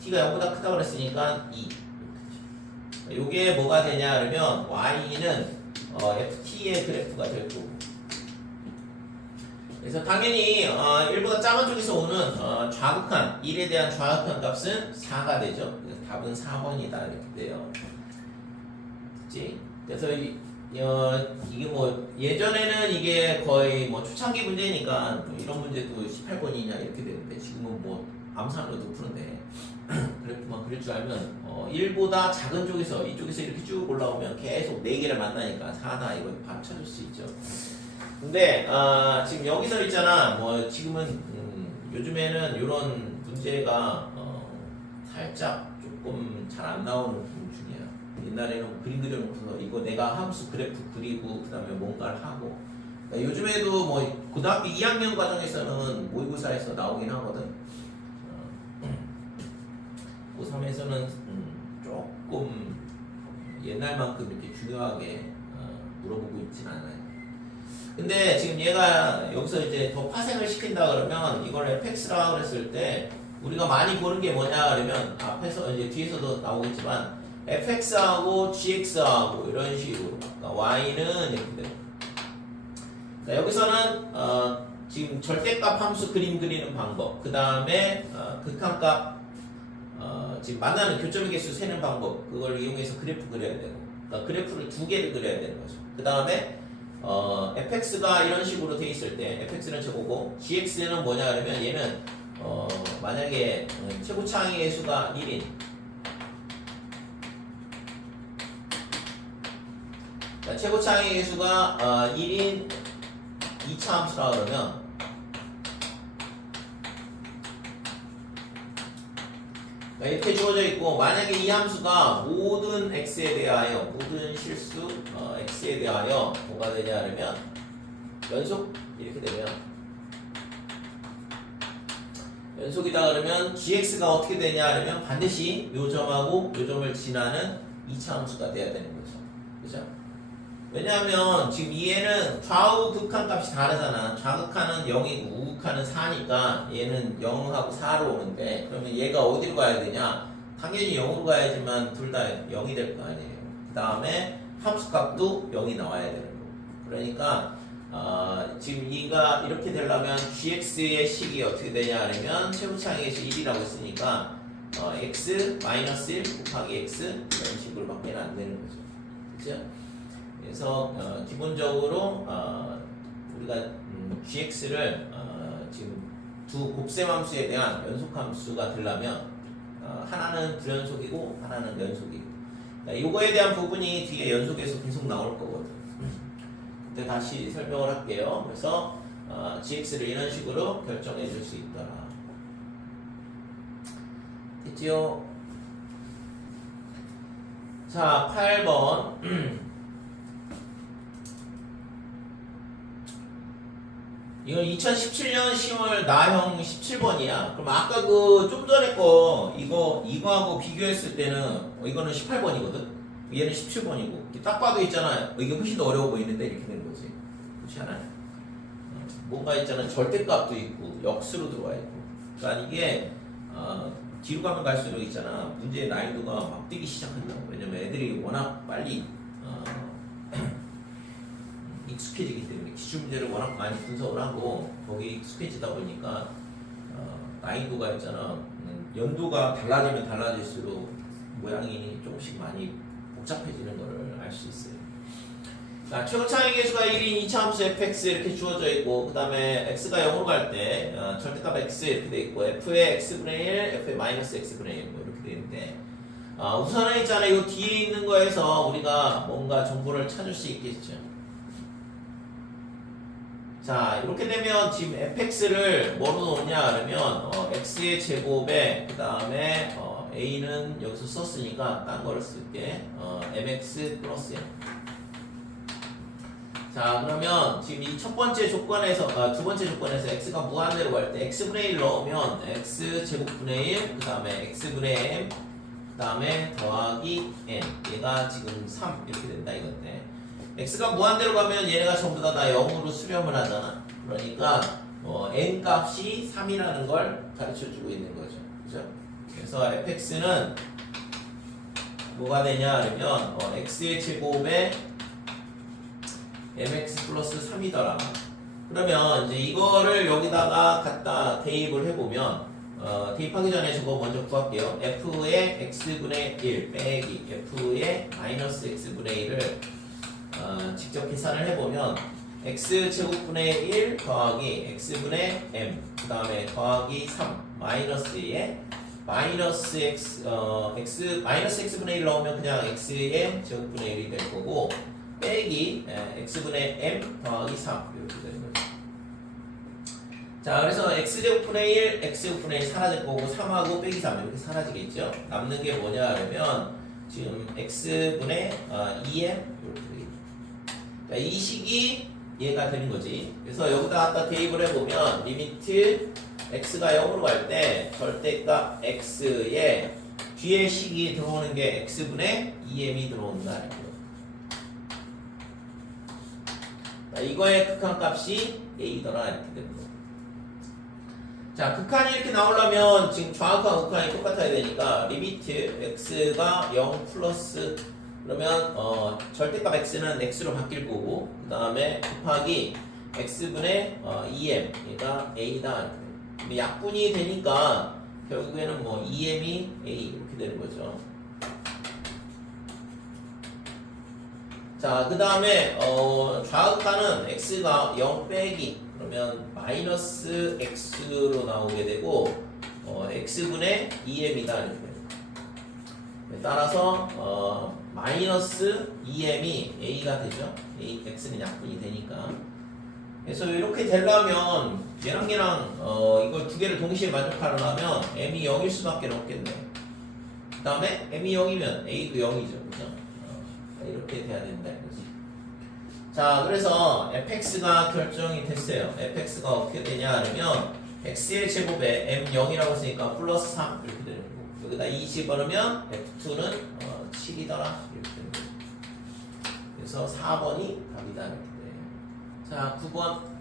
t가 0보다 크다고 했으니까 2. 요게 뭐가 되냐 하면 y는 ft의 그래프가 될 거고, 그래서 당연히 1보다 작은 쪽에서 오는 좌극한 1에 대한 좌극한 값은 4가 되죠. 그래서 답은 4번이다 이렇게 돼요. 그치? 그래서 이게 예전에는 이게 거의 초창기 문제니까 이런 문제도 18번이냐 이렇게 되는데, 지금은 암산으로도 푸는데 그래프만 그릴 줄 알면 1보다 작은 쪽에서 이쪽에서 이렇게 쭉 올라오면 계속 4개를 만나니까 4다 이거 바로 찾을 수 있죠. 근데 지금 여기서 있잖아. 지금은 요즘에는 이런 문제가 살짝 조금 잘 안 나오는 부분 중이야. 옛날에는 그림 그려놓고서 이거 내가 함수 그래프 그리고 그 다음에 뭔가를 하고 그러니까 요즘에도 뭐 고등학교 2학년 과정에서는 모의고사에서 나오긴 하거든. 고3에서는 조금 옛날만큼 이렇게 중요하게 물어보고 있진 않아요. 근데 지금 얘가 여기서 이제 더 파생을 시킨다 그러면 이걸 fx라고 그랬을 때 우리가 많이 보는 게 뭐냐 그러면 앞에서 이제 뒤에서도 나오겠지만 fx하고 gx하고 이런 식으로 그러니까 y는 이렇게 돼요. 그러니까 여기서는 지금 절대값 함수 그림 그리는 방법 그 다음에 극한값 지금 만나는 교점의 개수 세는 방법 그걸 이용해서 그래프 그려야 되고 그러니까 그래프를 두 개를 그려야 되는 거죠. 그 다음에 fx가 이런 식으로 돼 있을 때 fx는 최고고 gx는 뭐냐 그러면 얘는 만약에 최고 창의의 수가 1인 그러니까 최고 창의의 수가 1인 2차 함수라 그러면 이렇게 주어져 있고 만약에 이 함수가 모든 x에 대하여 모든 실수 x에 대하여 뭐가 되냐 하면 연속 이렇게 되면 연속이다 그러면 gx가 어떻게 되냐 하면 반드시 요 점하고 요 점을 지나는 2차 함수가 돼야 되는 거죠. 그죠? 왜냐하면 지금 얘는 좌우 극한 값이 다르잖아. 좌극한은 0이고 우극한은 4니까 얘는 0하고 4로 오는데 그러면 얘가 어디로 가야 되냐? 당연히 0으로 가야지만 둘 다 0이 될 거 아니에요. 그 다음에 함수값도 0이 나와야 되는 거고. 그러니까 지금 얘가 이렇게 되려면 gx의 식이 어떻게 되냐 하면 최고창의의 식 1이라고 했으니까 x 마이너스 1 곱하기 x 이런 식으로 밖에 안 되는 거죠. 그렇죠? 그래서 기본적으로 우리가 gx를 지금 두 곱셈함수에 대한 연속함수가 되려면 하나는 불연속이고 하나는 연속이고 이거에 대한 부분이 뒤에 연속에서 계속 나올 거거든. 그때 다시 설명을 할게요. 그래서 gx를 이런 식으로 결정해 줄 수 있더라. 됐지요? 자, 8번 이건 2017년 10월 나형 17번이야. 그럼 아까 그 좀 전에 거 이거하고 비교했을 때는 이거는 18번이거든. 얘는 17번이고 딱 봐도 있잖아. 이게 훨씬 더 어려워 보이는데 이렇게 되는 거지. 그렇지 않아요? 뭔가 있잖아. 절대값도 있고 역수로 들어와 있고. 그러니까 이게 뒤로 가면 갈수록 있잖아. 문제의 난이도가 막 뛰기 시작한다고. 왜냐면 애들이 워낙 빨리 익숙해지기 때문에 기출문제를 워낙 많이 분석을 하고 거기에 익숙해지다 보니까 난이도가 있잖아. 연도가 달라지면 달라질수록 모양이 조금씩 많이 복잡해지는 것을 알 수 있어요. 자, 최고차의 개수가 1인 2차 함수 fx 이렇게 주어져 있고 그 다음에 x가 0으로 갈 때 절대값 x 이렇게 돼 있고 f의 x분의 1, f의 마이너스 x분의 1 뭐 이렇게 돼 있는데 우선은 있잖아. 이 뒤에 있는 거에서 우리가 뭔가 정보를 찾을 수 있겠죠. 자, 이렇게 되면 지금 fx를 뭐로 놓냐 그러면 x의 제곱에 그 다음에 a는 여기서 썼으니까 딴 거를 쓸게 mx 플러스 m. 자, 그러면 지금 이 첫 번째 조건에서 두 번째 조건에서 x가 무한대로 갈 때 x분의 1 넣으면 x 제곱분의 1 그 다음에 x분의 m 그 다음에 더하기 n 얘가 지금 3 이렇게 된다 이건데 x가 무한대로 가면 얘네가 전부 다 0으로 수렴을 하잖아. 그러니까 n 값이 3이라는 걸 가르쳐주고 있는 거죠. 그죠? 그래서 fx는 뭐가 되냐 그러면 x의 제곱에 mx 플러스 3이더라. 그러면 이제 이거를 여기다가 갖다 대입을 해보면 대입하기 전에 저거 먼저 구할게요. f의 x분의 1 빼기 f의 마이너스 x분의 1을 직접 계산을 해보면 x제곱분의 1 더하기 x분의 m 그 다음에 더하기 3 마이너스에 마이너스 마이너스 x분의 1 넣으면 그냥 x의 제곱분의 1이 될 거고 빼기 x분의 m 더하기 3 이렇게 되는 거죠. 자, 그래서 x제곱분의 1 x제곱분의 1 사라질 거고 3하고 빼기 3 이렇게 사라지겠죠. 남는 게 뭐냐 하면 지금 x분의 2m 이렇게 되겠죠. 자, 이 식이 얘가 되는 거지. 그래서 여기다 갖다 대입을 해보면 리미트 x가 0으로 갈 때 절대값 x에 뒤에 식이 들어오는 게 x분의 2m이 들어온다. 자, 이거의 극한값이 a더라 이렇게 되는 거. 자, 극한이 이렇게 나오려면 지금 좌극한 극한이 똑같아야 되니까 리미트 x가 0 플러스 그러면 절대값 x는 x로 바뀔 거고 그 다음에 곱하기 x분의 2m 얘가 a다. 근데 약분이 되니까 결국에는 뭐 2m이 a 이렇게 되는 거죠. 자, 그 다음에 좌극한은 x가 0 빼기 그러면 마이너스 x로 나오게 되고 x분의 2m이다 이렇게. 따라서 마이너스 2m이 a가 되죠. x는 약분이 되니까. 그래서 이렇게 되려면 얘랑 이걸 두 개를 동시에 만족하려면 m이 0일 수밖에 없겠네. 그 다음에 m이 0이면 a도 0이죠. 그죠? 이렇게 돼야 된다 이거지. 자, 그래서 fx가 결정이 됐어요. fx가 어떻게 되냐 하면 x의 제곱에 m0이라고 했으니까 플러스 3 이렇게 되는 거고 여기다 2 집어넣으면 f2는 7이더라 이렇게 되는 거죠. 그래서 4번이 답이다 이렇게 돼. 자, 9번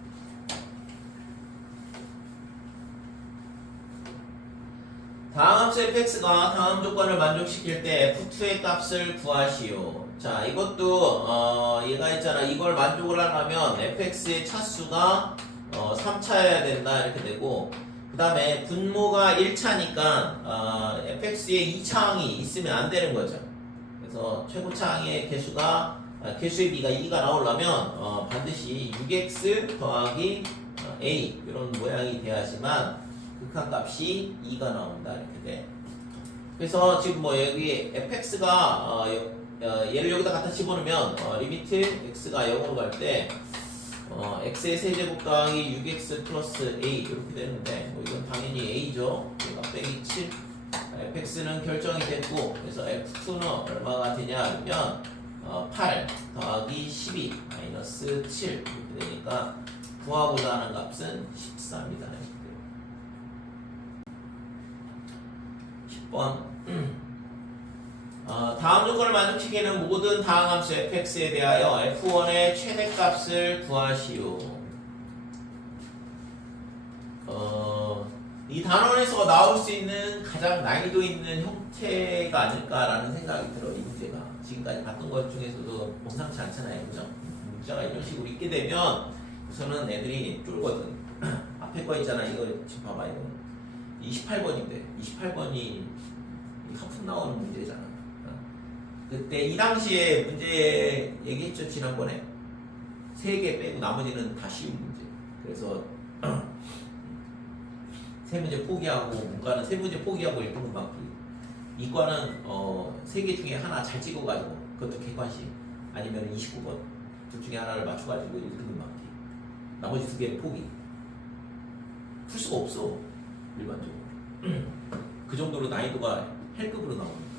다음 함수 fx가 다음 조건을 만족시킬 때 f2의 값을 구하시오. 자, 이것도 얘가 있잖아. 이걸 만족을 하려면 fx의 차수가 3차여야 된다 이렇게 되고 그 다음에 분모가 1차니까 fx의 2차항이 있으면 안 되는 거죠. 그래서 최고차항의 개수의 비가 2가 나오려면 반드시 6x 더하기 a 이런 모양이 돼야지만 극한값이 2가 나온다 이렇게 돼. 그래서 지금 뭐 여기 fx가 얘를 여기다 갖다 집어넣으면 리미트 x가 0으로 갈 때 x의 세제곱 더하기 6x 플러스 a 이렇게 되는데 뭐 이건 당연히 a죠. 얘가 빼기 7 fx는 결정이 됐고 그래서 f2는 얼마가 되냐 하면 8 더하기 12 마이너스 7 이렇게 되니까 구하고자 하는 값은 13이다. 10번 다음 조건을 만족시키는 모든 다항함수 fx에 대하여 f1의 최대값을 구하시오. 이 단원에서 나올 수 있는 가장 난이도 있는 형태가 아닐까라는 생각이 들어. 이 문제가 지금까지 봤던 것 중에서도 범상치 않잖아요, 그죠? 문제가 이런 식으로 있게 되면 우선은 애들이 쫄거든. 앞에 거 있잖아. 이거 지금 봐봐. 이거 28번인데 28번이 하품 나오는 문제잖아. 그때 이 당시에 문제 얘기했죠. 지난번에 3개 빼고 나머지는 다 쉬운 문제. 그래서 세 문제 포기하고 문과는 세 문제 포기하고 1등급 받기. 이과는 3개 중에 하나 잘 찍어가지고 그것도 객관식 아니면 29번 둘 중에 하나를 맞춰가지고 1등급 받기. 나머지 2개는 포기. 풀 수가 없어 일반적으로. 그 정도로 난이도가 헬급으로 나옵니다.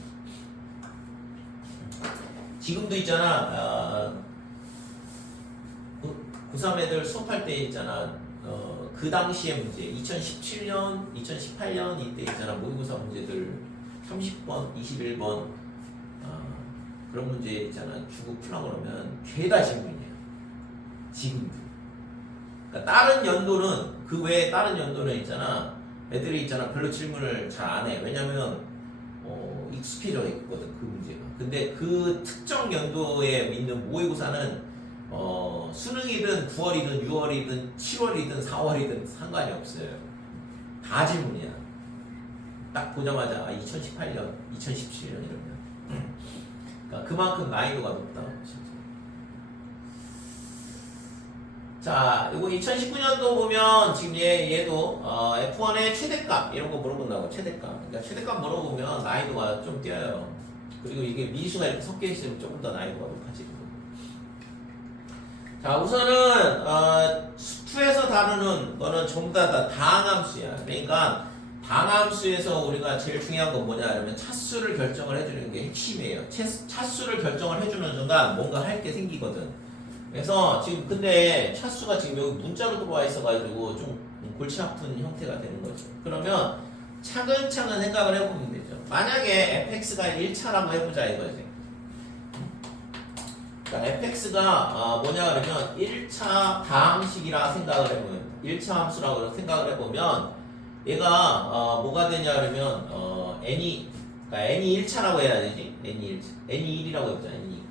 지금도 있잖아. 고3 애들 수업할 때 있잖아. 그 당시의 문제 2017년, 2018년 이때 있잖아. 모의고사 문제들 30번, 21번 그런 문제 있잖아. 주고 풀라고 그러면 죄다 질문이야. 지금도. 그러니까 다른 연도는 그 외에 다른 연도는 있잖아. 애들이 있잖아. 별로 질문을 잘 안 해. 왜냐면 익숙해져 있거든 그 문제가. 근데 그 특정 연도에 있는 모의고사는 수능이든 9월이든 6월이든 7월이든 4월이든 상관이 없어요. 다 질문이야. 딱 보자마자 2018년, 2017년 이러면. 그러니까 그만큼 난이도가 높다. 자, 이거 2019년도 보면 지금 얘도 F1의 최대값 이런 거 물어본다고. 최대값. 그러니까 최대값 물어보면 난이도가 좀 뛰어요. 그리고 이게 미수가 이렇게 섞여 있으면 조금 더 난이도가 높아지거든요. 자, 우선은 수투에서 다루는 거는 전부 다 다항함수야. 그러니까 방함수에서 우리가 제일 중요한 건 뭐냐 하면 차수를 결정을 해주는 게 핵심이에요. 차수를 결정을 해주는 순간 뭔가 할 게 생기거든. 그래서 지금 근데 차수가 지금 여기 문자로 들어와 있어가지고 좀 골치 아픈 형태가 되는 거죠. 그러면 차근차근 생각을 해보면 되죠. 만약에 fx가 1차라고 해보자 이거지. 그러니까 fx가 뭐냐 그러면 1차 다항식이라 생각을 해보면 1차 함수라고 생각을 해보면 얘가 뭐가 되냐 그러면 n이 그러니까 n이 1차라고 해야 되지. n이 1이라고 해보자. n이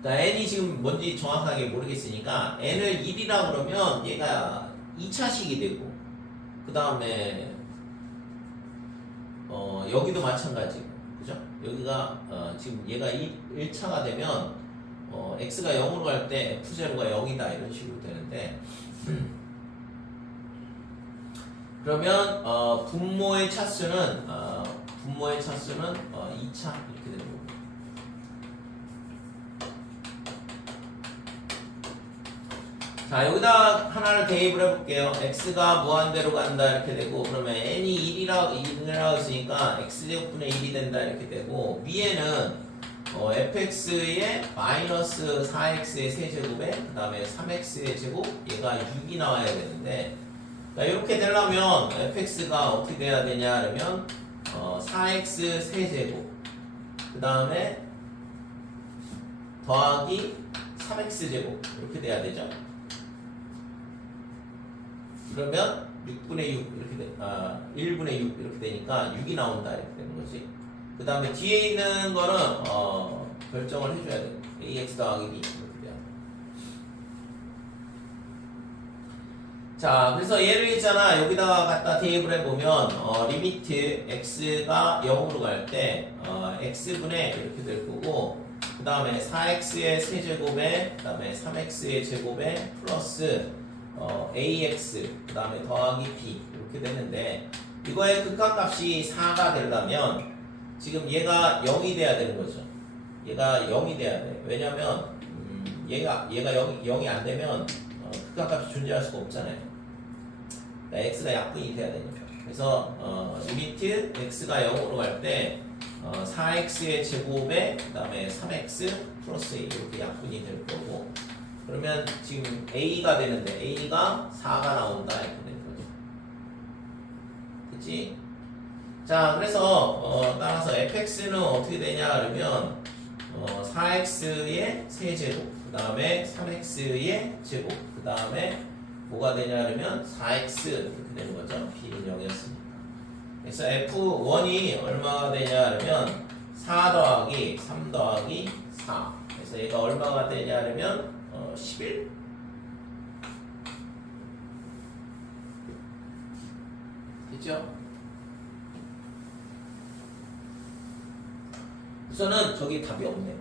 그러니까 n이 지금 뭔지 정확하게 모르겠으니까 n을 1이라 그러면 얘가 2차식이 되고 그 다음에 여기도 마찬가지고 그죠? 여기가 지금 얘가 1차가 되면 x가 0으로 갈 때 f0가 0이다 이런 식으로 되는데 그러면 분모의 차수는 2차 이렇게 되는 거고. 자 여기다 하나를 대입을 해볼게요. x가 무한대로 간다 이렇게 되고 그러면 n이 1이라고 했으니까 x제곱분의 1이 된다 이렇게 되고 위에는 fx의 마이너스 4x의 세제곱에 그 다음에 3x의 제곱 얘가 6이 나와야 되는데 자, 이렇게 되려면 fx가 어떻게 돼야 되냐 그러면 4x 세제곱 그 다음에 더하기 3x 제곱 이렇게 돼야 되죠. 그러면 6분의 6 이렇게 1분의 6 이렇게 되니까 6이 나온다 이렇게 되는 거지. 그 다음에 뒤에 있는 거는 결정을 해줘야 돼. ax 더하기 b 이렇게 돼요. 자, 그래서 얘를 있잖아. 여기다가 갖다 대입을 해보면 리미트 x가 0으로 갈 때 x분의 이렇게 될 거고 그 다음에 4x의 세제곱에 그 다음에 3x의 제곱에 플러스 ax 그 다음에 더하기 b 이렇게 되는데 이거의 극한값이 4가 되려면 지금 얘가 0이 돼야 되는 거죠. 얘가 0이 돼야 돼. 왜냐면 얘가 0이 안 되면 극한값이 존재할 수가 없잖아요. 그러니까 x가 약분이 돼야 되니까. 그래서 리미트 x가 0으로 갈 때 4x의 제곱에 그 다음에 3x 플러스 a 이렇게 약분이 될 거고 그러면 지금 a가 되는데 a가 4가 나온다 이렇게 되는 거죠. 그치? 자 그래서 따라서 fx는 어떻게 되냐 그러면 4x의 세제곱 그 다음에 3x의 제곱 그 다음에 뭐가 되냐 그러면 4x 이렇게 되는 거죠. b는 0이었으니까. 그래서 f1이 얼마가 되냐 그러면 4 더하기 3 더하기 4 그래서 얘가 얼마가 되냐 그러면 11 됐죠? 우선은 저기 답이 없네.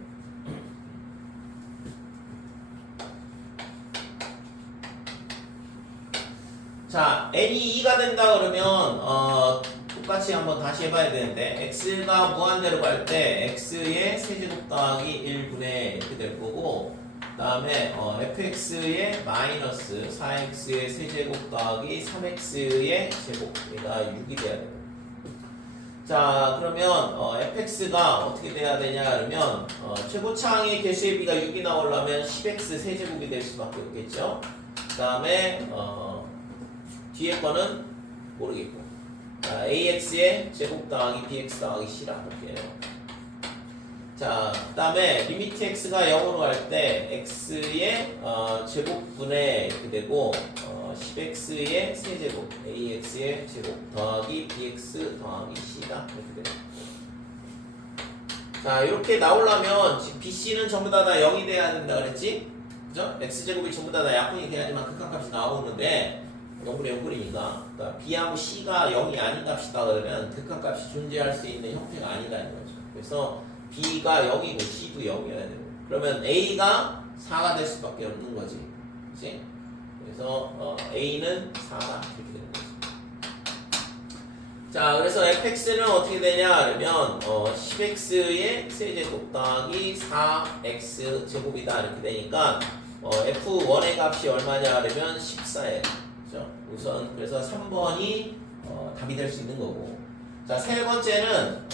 자, n이 2가 된다 그러면 똑같이 한번 다시 해봐야 되는데 x가 무한대로 갈 때 x의 세제곱 더하기 1분의 이렇게 될 거고 그 다음에 fx의 마이너스 4x의 세제곱 더하기 3x의 제곱 얘가 6이 돼야 돼요. 자 그러면 fx가 어떻게 돼야 되냐 그러면 최고차항의 개수의 b가 6이 나오려면 10x 세제곱이 될 수밖에 없겠죠. 그 다음에 뒤에 거는 모르겠고 ax의 제곱 더하기 bx 더하기 c라 이렇게 해요. 자 그 다음에 리미트 x가 0으로 갈 때 x의 제곱분의 이렇게 되고 10x의 세제곱 ax의 제곱 더하기 bx 더하기 c다 이렇게 돼요. 자 이렇게 나오려면 지금 bc는 전부 다 0이 돼야 된다 그랬지? 그죠? x제곱이 전부 다 약분이 돼야지만 극한값이 나오는데 0분의 0꼴이니까 그러니까 b하고 c가 0이 아닌 값이다 그러면 극한값이 존재할 수 있는 형태가 아니다는 거죠. 그래서 b가 0이고 c도 0이어야 되고 그러면 a가 4가 될 수밖에 없는 거지. 그치? 그래서 a는 4다 이렇게 되는 거지. 자 그래서 fx는 어떻게 되냐 그러면 10x의 세제곱 더하기 4x 제곱이다 이렇게 되니까 f1의 값이 얼마냐 그러면 14예요. 그죠? 우선 그래서 3번이 답이 될 수 있는 거고. 자, 세 번째는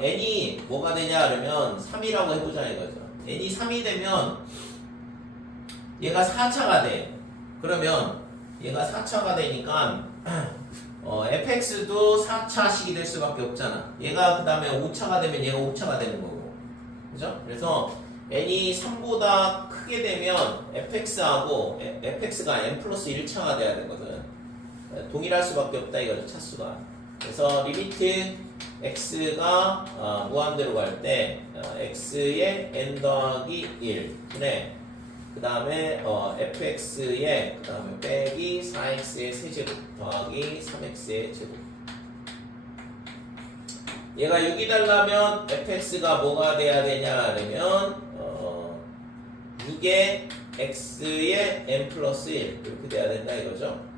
n이 뭐가 되냐 그러면 3이라고 해보자 이거죠. n이 3이 되면 얘가 4차가 돼. 그러면 얘가 4차가 되니까 fx도 4차식이 될 수밖에 없잖아. 얘가 그 다음에 5차가 되면 얘가 5차가 되는 거고. 그죠? 그래서 n이 3보다 크게 되면 fx하고 fx가 n 플러스 1차가 돼야 되거든. 동일할 수밖에 없다 이거죠. 차수가. 그래서 리미트 x가 무한대로 갈 때 x의 n 더하기 1분의 그 다음에 fx의 그 다음에 빼기 4x의 세제곱 더하기 3x의 제곱. 얘가 6이 되려면 fx가 뭐가 돼야 되냐 그러면 6의 x의 n 플러스 1 이렇게 돼야 된다 이거죠.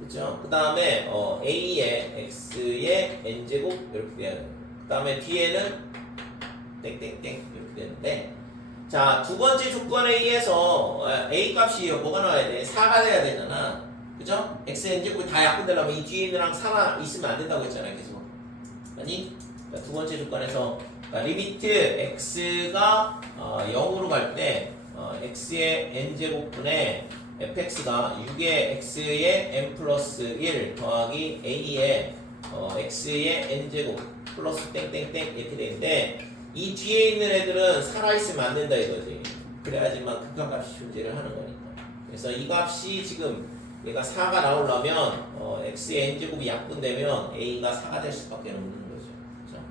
그죠? 그 다음에 a의 x의 n제곱 이렇게 돼야 돼요. 그 다음에 뒤에는 땡땡땡 이렇게 되는데, 자, 두 번째 조건에 의해서 a 값이 뭐가 나와야 돼? 4가 돼야 되잖아. 그죠? x n제곱이 다 약분되려면 이 뒤에 있는 4가 있으면 안 된다고 했잖아요. 계속. 아니, 두 번째 조건에서 리미트 x가 0으로 갈 때 x의 n제곱분의 fx가 6의 x의 n 플러스 1 더하기 a의 x의 n제곱 플러스 땡땡땡 이렇게 되는데, 이 뒤에 있는 애들은 살아있으면 안 된다 이거지. 그래야지만 극한값이 존재를 하는 거니까. 그래서 이 값이 지금 얘가 4가 나오려면 x의 n제곱이 약분되면 a가 4가 될 수밖에 없는 거죠. 그렇죠?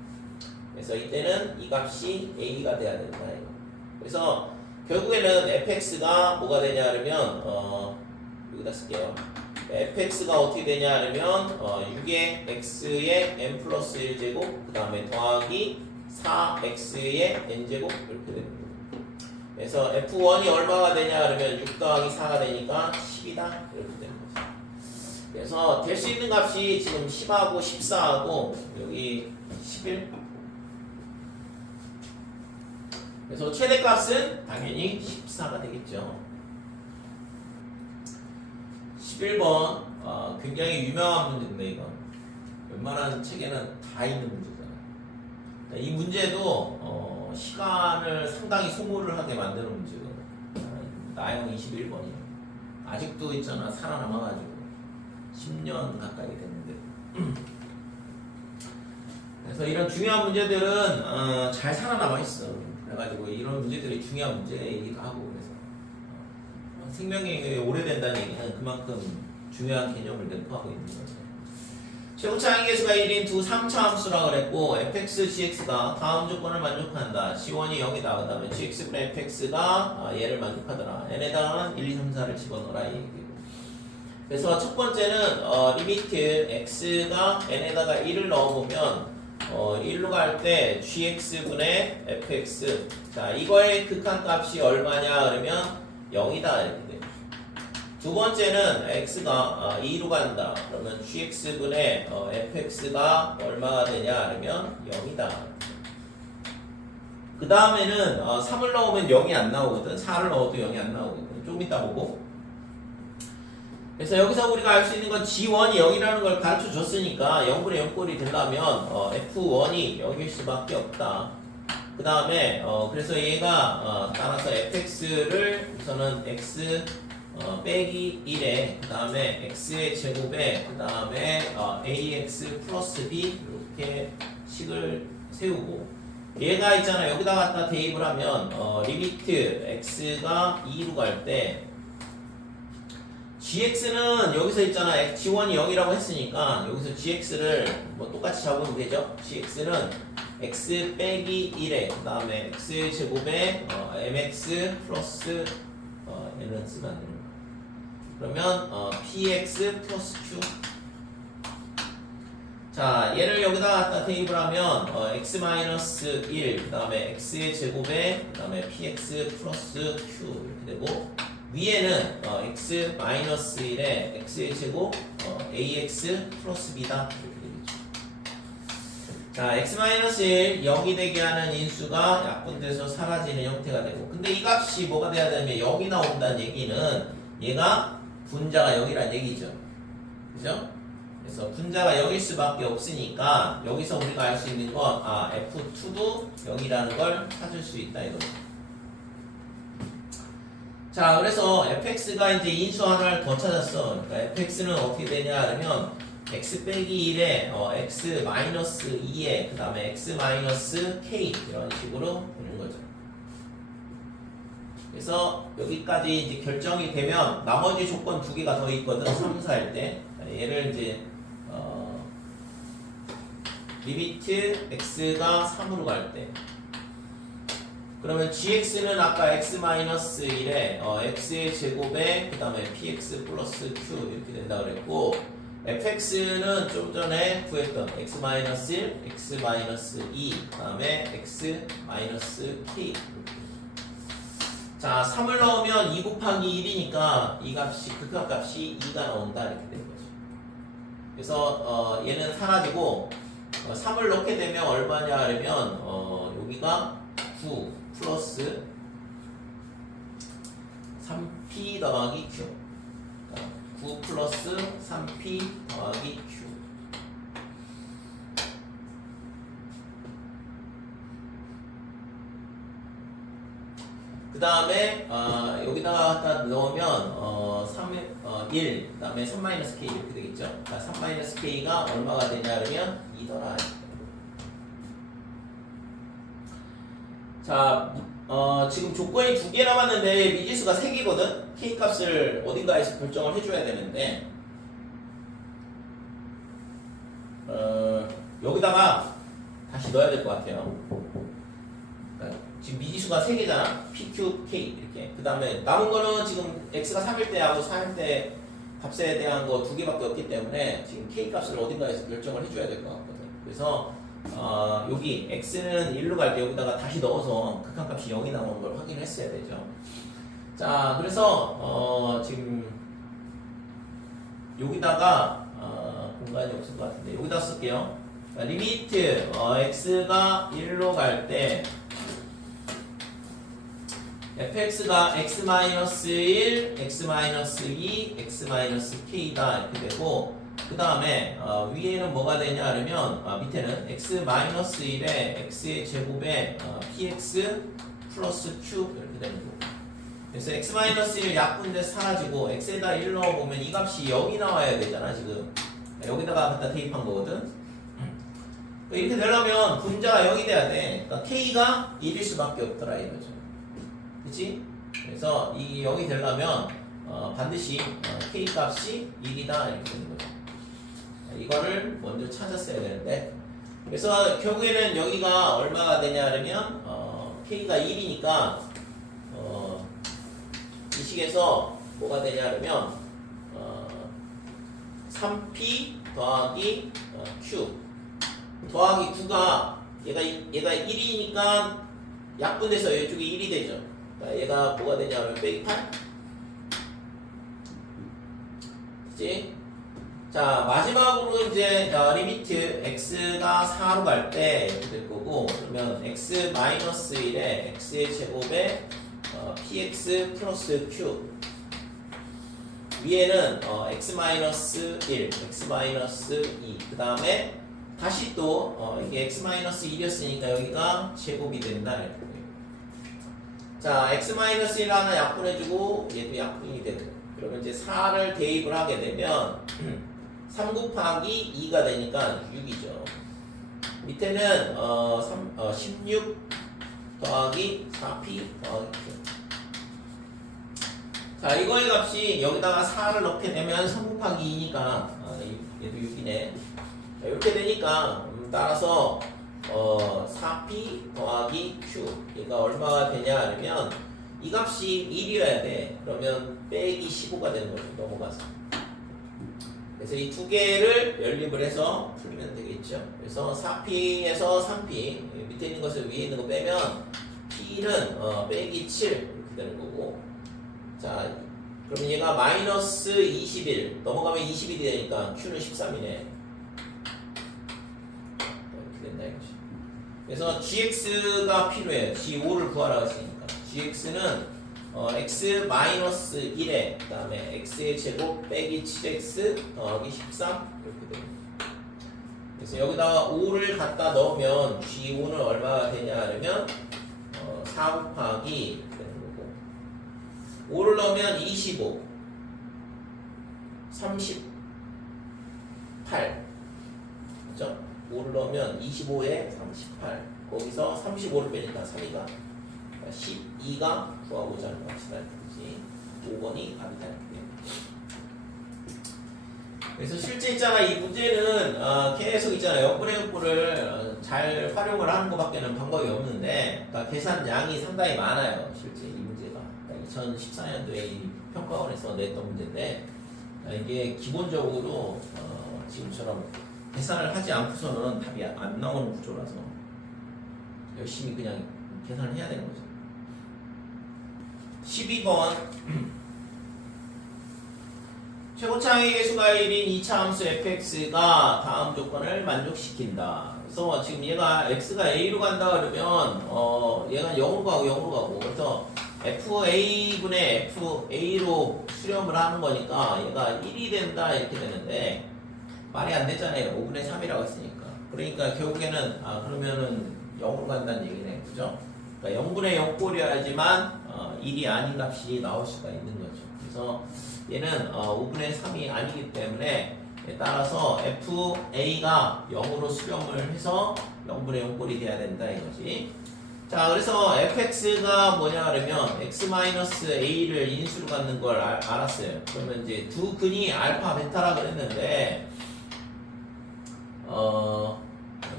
그래서 이때는 이 값이 a가 돼야 된다 이거. 그래서 결국에는 fx가 뭐가 되냐 그러면 여기다 쓸게요. fx가 어떻게 되냐 그러면 6의 x의 n 플러스 1제곱 그 다음에 더하기 4x의 n제곱 이렇게 되는 거예요. 그래서 f1이 얼마가 되냐 그러면 6 더하기 4가 되니까 10이다 이렇게 되는 거죠. 그래서 될 수 있는 값이 지금 10하고 14하고 여기 11. 그래서 최대값은 당연히 14가 되겠죠. 11번 굉장히 유명한 문제인데 이건 웬만한 책에는 다 있는 문제잖아요. 이 문제도 시간을 상당히 소모를 하게 만드는 문제거든요. 나영 21번이에요. 아직도 있잖아. 살아남아가지고 10년 가까이 됐는데 그래서 이런 중요한 문제들은 잘 살아남아 있어. 그래가지고 이런 문제들이 중요한 문제이기도 하고 그래서 생명이 오래된다는 얘기는 그만큼 중요한 개념을 내포하고 있는 거죠. 최고차항 계수가 1인 두 3차 함수라고 그랬고 fx, gx가 다음 조건을 만족한다. c1이 0이다. 그 다음에 gx분의 fx가 얘를 만족하더라. n에다가는 1, 2, 3, 4를 집어넣어라 이 얘기고. 그래서 첫 번째는 리미트 x가 n에다가 1을 넣어보면 1로 갈 때 gx분의 fx. 자, 이거의 극한값이 얼마냐 그러면 0이다 이렇게 돼요. 두 번째는 x가 2로 간다. 그러면 gx분의 fx가 얼마가 되냐 그러면 0이다. 그 다음에는 3을 넣으면 0이 안 나오거든. 4를 넣어도 0이 안 나오거든. 조금 이따 보고. 그래서 여기서 우리가 알 수 있는 건 g1이 0이라는 걸 가르쳐 줬으니까 0분의 0꼴이 되려면 f1이 0일 수밖에 없다. 그 다음에 그래서 얘가 따라서 fx를 우선은 x 빼기 1에 그 다음에 x의 제곱에 그 다음에 ax 플러스 b 이렇게 식을 세우고, 얘가 있잖아. 여기다 갖다 대입을 하면 리미트 x가 2로 갈 때 gx는 여기서 있잖아. g1이 0이라고 했으니까 여기서 gx를 뭐 똑같이 잡으면 되죠. gx는 x 빼기 1에 그 다음에 x의 제곱에 mx 플러스 n을 쓰면 안 되는 거야. 그러면 px 플러스 q. 자, 얘를 여기다 갖다 대입을 하면 x 마이너스 1 그 다음에 x의 제곱에 그 다음에 px 플러스 q 이렇게 되고, 위에는 x 마이너스 1에 x의 제곱 ax 플러스 b다 이렇게 되겠죠. 자, x 마이너스 1 0이 되게 하는 인수가 약분돼서 사라지는 형태가 되고, 근데 이 값이 뭐가 돼야 되냐면 0이 나온다는 얘기는 얘가 분자가 0이란 얘기죠. 그죠? 그래서 분자가 0일 수밖에 없으니까 여기서 우리가 알 수 있는 건 F2도 0이라는 걸 찾을 수 있다 이거죠. 자, 그래서 fx가 이제 인수 하나를 더 찾았어. 그러니까 fx는 어떻게 되냐 하면 x 빼기 1에 x 마이너스 2에 그 다음에 x 마이너스 k 이런 식으로 보는 거죠. 그래서 여기까지 이제 결정이 되면 나머지 조건 두 개가 더 있거든. 3, 4일 때 얘를 이제 리미트 x가 3으로 갈 때 그러면 gx는 아까 x-1에 x의 제곱에 그 다음에 px 플러스 q 이렇게 된다 그랬고 fx는 좀 전에 구했던 x-1, x-2 그 다음에 x-k 자 3을 넣으면 2 곱하기 1이니까 이 값이 극합값이 2가 나온다 이렇게 된 거죠. 그래서 얘는 사라지고 3을 넣게 되면 얼마냐 하면 여기가 9 플러스 3p 더하기 q 9 플러스 3p 더하기 q 그 다음에 여기다가 갖다 넣으면 1 그 다음에 3-k 이렇게 되겠죠. 3-k가 얼마가 되냐 그러면 2더라. 자, 지금 조건이 2개 남았는데 미지수가 3개거든? K값을 어딘가에서 결정을 해줘야 되는데 여기다가 다시 넣어야 될 것 같아요. 지금 미지수가 3개잖아? P, Q, K 이렇게 그 다음에 남은 거는 지금 X가 3일 때하고 4일 때 값에 대한 거 2개밖에 없기 때문에 지금 K값을 어딘가에서 결정을 해줘야 될 것 같거든. 그래서 여기 x는 1로 갈 때 여기다가 다시 넣어서 극한값이 0이 나오는 걸 확인을 했어야 되죠. 자, 그래서 지금 여기다가 공간이 없을 것 같은데 여기다 쓸게요. 리미트 x가 1로 갈 때 fx가 x-1, x-2, x-k다 이렇게 되고 그 다음에 위에는 뭐가 되냐 하면 밑에는 x-1에 x의 제곱에 px 플러스 q 이렇게 되는 거고 그래서 x-1 약분돼 사라지고 x에다 1 넣어보면 이 값이 0이 나와야 되잖아 지금 여기다가 갖다 대입한 거거든. 이렇게 되려면 분자가 0이 돼야 돼. 그러니까 k가 1일 수밖에 없더라 이거죠. 그치? 그래서 이 0이 되려면 반드시 k 값이 1이다 이렇게 되는 거죠. 이거를 먼저 찾았어야 되는데 그래서 결국에는 여기가 얼마가 되냐 하면 k가 1이니까 이 식에서 뭐가 되냐 하면 3p 더하기 q 더하기 9가 얘가 1이니까 약분돼서 이쪽이 1이 되죠. 그러니까 얘가 뭐가 되냐 하면 빼기 8 그치? 자, 마지막으로 이제 리미트 x가 4로 갈 때 이렇게 될 거고 그러면 x-1에 x의 제곱에 px 플러스 q 위에는 x-1, x-2 그 다음에 다시 또 이게 x-1이었으니까 여기가 제곱이 된다 이렇게. 자, x-1 하나 약분해주고 얘도 약분이 되고 그러면 이제 4를 대입을 하게 되면 3 곱하기 2가 되니까 6이죠. 밑에는 16 더하기 4p 더하기 q. 자, 이거의 값이 여기다가 4를 넣게 되면 3 곱하기 2니까 얘도 6이네. 자, 이렇게 되니까 따라서 4p 더하기 q 얘가 얼마가 되냐 하면 이 값이 1이어야 돼. 그러면 빼기 15가 되는 거죠. 넘어가서. 그래서 이 두 개를 연립을 해서 풀면 되겠죠. 그래서 4p에서 3p 밑에 있는 것을 위에 있는 거 빼면 p는 빼기 7 이렇게 되는 거고 자 그러면 얘가 마이너스 21 넘어가면 21이 되니까 q는 13이네 이렇게 된다 이거지. 그래서 gx가 필요해요. g5를 구하라고 했으니까 gx는 x 마이너스 1에 그 다음에 x의 제곱 빼기 7x 더하기 13 이렇게 됩니다. 그래서 여기다가 5를 갖다 넣으면 G5는 얼마가 되냐 하면 4 곱하기 되는 거고 5를 넣으면 25 38 그죠? 5를 넣으면 25에 38 거기서 35를 빼니까 3이가 12가 구하고자 하는 값이다 이거지. 5번이 답이다 이렇게. 그래서 실제 있잖아 이 문제는 계속 있잖아 역분의 역부를 잘 활용을 하는 것밖에는 방법이 없는데 그러니까 계산량이 상당히 많아요 실제 이 문제가. 그러니까 2014년도에 이 평가원에서 냈던 문제인데 이게 기본적으로 지금처럼 계산을 하지 않고서는 답이 안 나오는 구조라서 열심히 그냥 계산을 해야 되는 거죠. 12번 최고차항의 개수가 1인 2차 함수 fx가 다음 조건을 만족시킨다. 그래서 지금 얘가 x가 a로 간다 그러면 얘가 0으로 가고 0으로 가고 그래서 fa분의 fa로 수렴을 하는 거니까 얘가 1이 된다 이렇게 되는데 말이 안 되잖아요. 5분의 3이라고 했으니까. 그러니까 결국에는 그러면은 0으로 간다는 얘기네. 그죠? 그러니까 0분의 0꼴이어야지만 1이 아닌 값이 나올 수가 있는 거죠. 그래서 얘는 5분의 3이 아니기 때문에 따라서 FA가 0으로 수렴을 해서 0분의 0꼴이 돼야 된다 이거지. 자, 그래서 fx가 뭐냐 그러면 x-a를 인수로 갖는 걸 알았어요. 그러면 이제 두 근이 알파, 베타라 그랬는데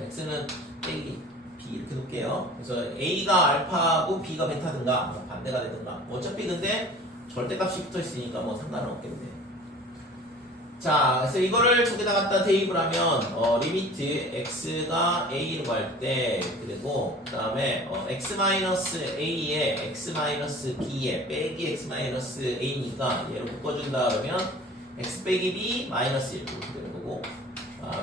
x는 a, b 이렇게 놓을게요. 그래서 a가 알파고 b가 베타든가 반대가 되든가 어차피 근데 절대값이 붙어 있으니까 뭐 상관은 없겠네. 자, 그래서 이거를 저기다 갖다 대입을 하면 리미트 x가 a로 갈 때 그리고 그 다음에 x-a에 x-b에 빼기 x-a니까 얘를 묶어준다 그러면 x 빼기 b 마이너스 1 이렇게 되는 거고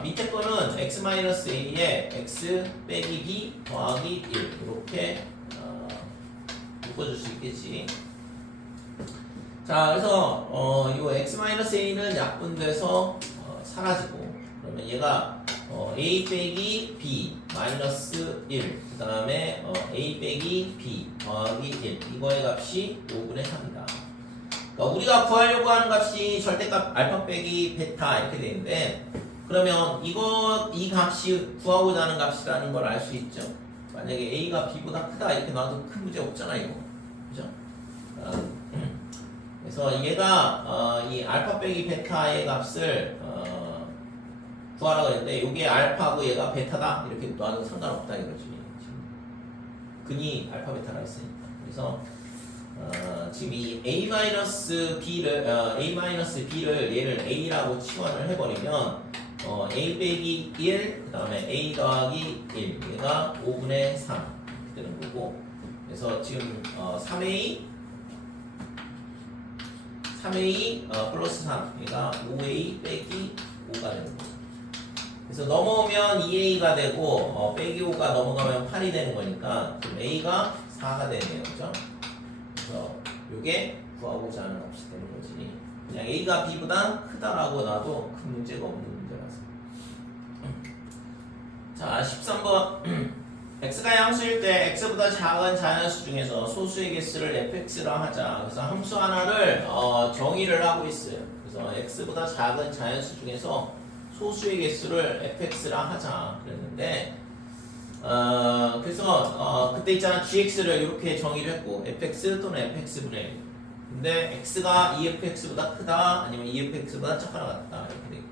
밑에 거는 x-a에 x 빼기 b 더하기 1 이렇게 묶어줄 수 있겠지. 자, 그래서 요 x-a는 약분돼서 사라지고 그러면 얘가 a 빼기 b 마이너스 1 그 다음에 a 빼기 b 더하기 1 이거의 값이 5분의 3이다. 그러니까 우리가 구하려고 하는 값이 절대값 알파 빼기 베타 이렇게 되는데 그러면 이 값이 구하고자 하는 값이라는 걸 알 수 있죠. 만약에 a가 b보다 크다 이렇게 나와도 큰 문제 없잖아요. 그죠? 그래서 얘가 이 알파 빼기 베타의 값을 구하라고 했는데 이게 알파고 얘가 베타다 이렇게 놔도 상관없다 이거지. 근이 알파 베타가 있으니까. 그래서 지금 이 a-b를 얘를 a라고 치환을 해버리면 a 빼기 1 그 다음에 a 더하기 1 얘가 5분의 3 이렇게 되는 거고 그래서 지금 3a 플러스 3 얘가 5a 빼기 5가 되는 거예요. 그래서 넘어오면 2a가 되고 빼기 5가 넘어가면 8이 되는 거니까 지금 a가 4가 되네요. 그죠? 그래서 요게 구하고자 하는 값이 되는 거지. 그냥 a가 b보다 크다라고 놔도 큰 문제가 없는 문제라서. 자, 13번 x가 양수일 때 x보다 작은 자연수 중에서 소수의 개수를 fx라 하자. 그래서 함수 하나를 정의를 하고 있어요. 그래서 x보다 작은 자연수 중에서 소수의 개수를 fx라 하자 그랬는데 그래서 그때 있잖아 gx를 이렇게 정의를 했고 fx 또는 fx분의 1 근데 x가 efx보다 크다 아니면 efx보다 작거나 같다 이렇게 되고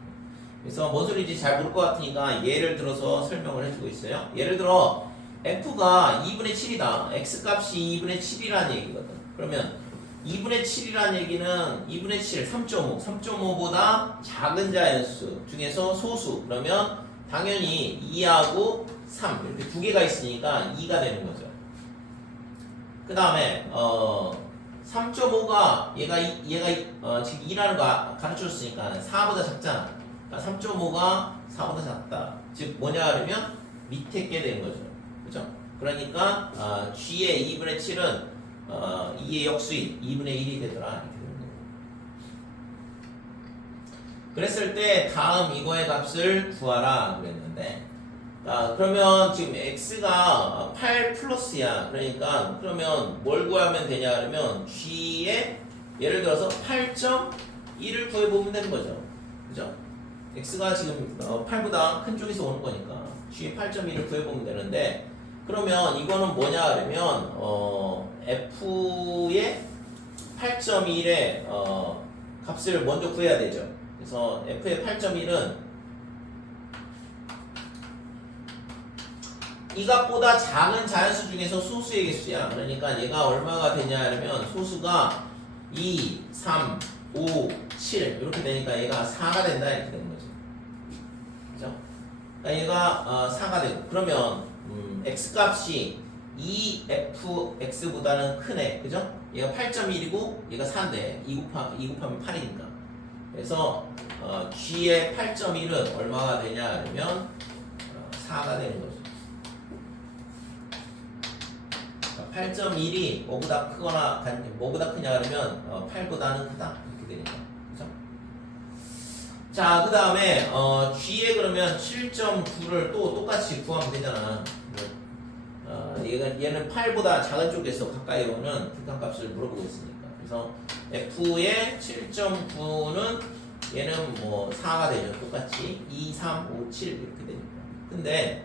그래서 뭔 소리인지 잘 모를 것 같으니까 예를 들어서 설명을 해주고 있어요. 예를 들어 f가 2분의 7이다. x값이 2분의 7이라는 얘기거든. 그러면 2분의 7이라는 얘기는 2분의 7, 3.5, 3.5보다 작은 자연수 중에서 소수. 그러면 당연히 2하고 3 이렇게 두 개가 있으니까 2가 되는 거죠. 그 다음에 3.5가 얘가 지금 2라는 거 가르쳐줬으니까 4보다 작잖아. 그러니까 3.5가 4보다 작다. 즉 뭐냐 하면 밑에 게 되는 거죠. 그죠? 그러니까 G의 2분의 7은 2의 역수인 2분의 1이 되더라. 이렇게 되는 거고. 그랬을 때 다음 이거의 값을 구하라 그랬는데, 그러면 지금 x가 8 플러스야. 그러니까 그러면 뭘 구하면 되냐 그러면 g의 예를 들어서 8.1을 구해보면 되는 거죠. 그죠? x가 지금 8보다 큰 쪽에서 오는 거니까 g의 8.1을 구해보면 되는데, 그러면 이거는 뭐냐 그러면 f의 8.1의 값을 먼저 구해야 되죠. 그래서 f의 8.1은 이 값보다 작은 자연수 중에서 소수의 개수야. 그러니까 얘가 얼마가 되냐 하면 소수가 2, 3, 5, 7 이렇게 되니까 얘가 4가 된다 이렇게 되는 거죠. 그죠? 그러니까 얘가 4가 되고, 그러면 x 값이 2fx보다는 크네. 그죠? 얘가 8.1이고 얘가 4인데 2 곱하면 8이니까. 그래서 g의 8.1은 얼마가 되냐 하면 4가 되는 거죠. 8.1이 뭐보다 크거나 뭐보다 크냐 그러면 8보다는 크다 이렇게 되니까. 그죠? 자, 그 다음에 g에 그러면 7.9를 또 똑같이 구하면 되잖아. 얘는 8보다 작은 쪽에서 가까이 오는 극한값을 물어보고 있으니까. 그래서 f의 7.9는 얘는 뭐 4가 되죠. 똑같이 2, 3, 5, 7 이렇게 되니까. 근데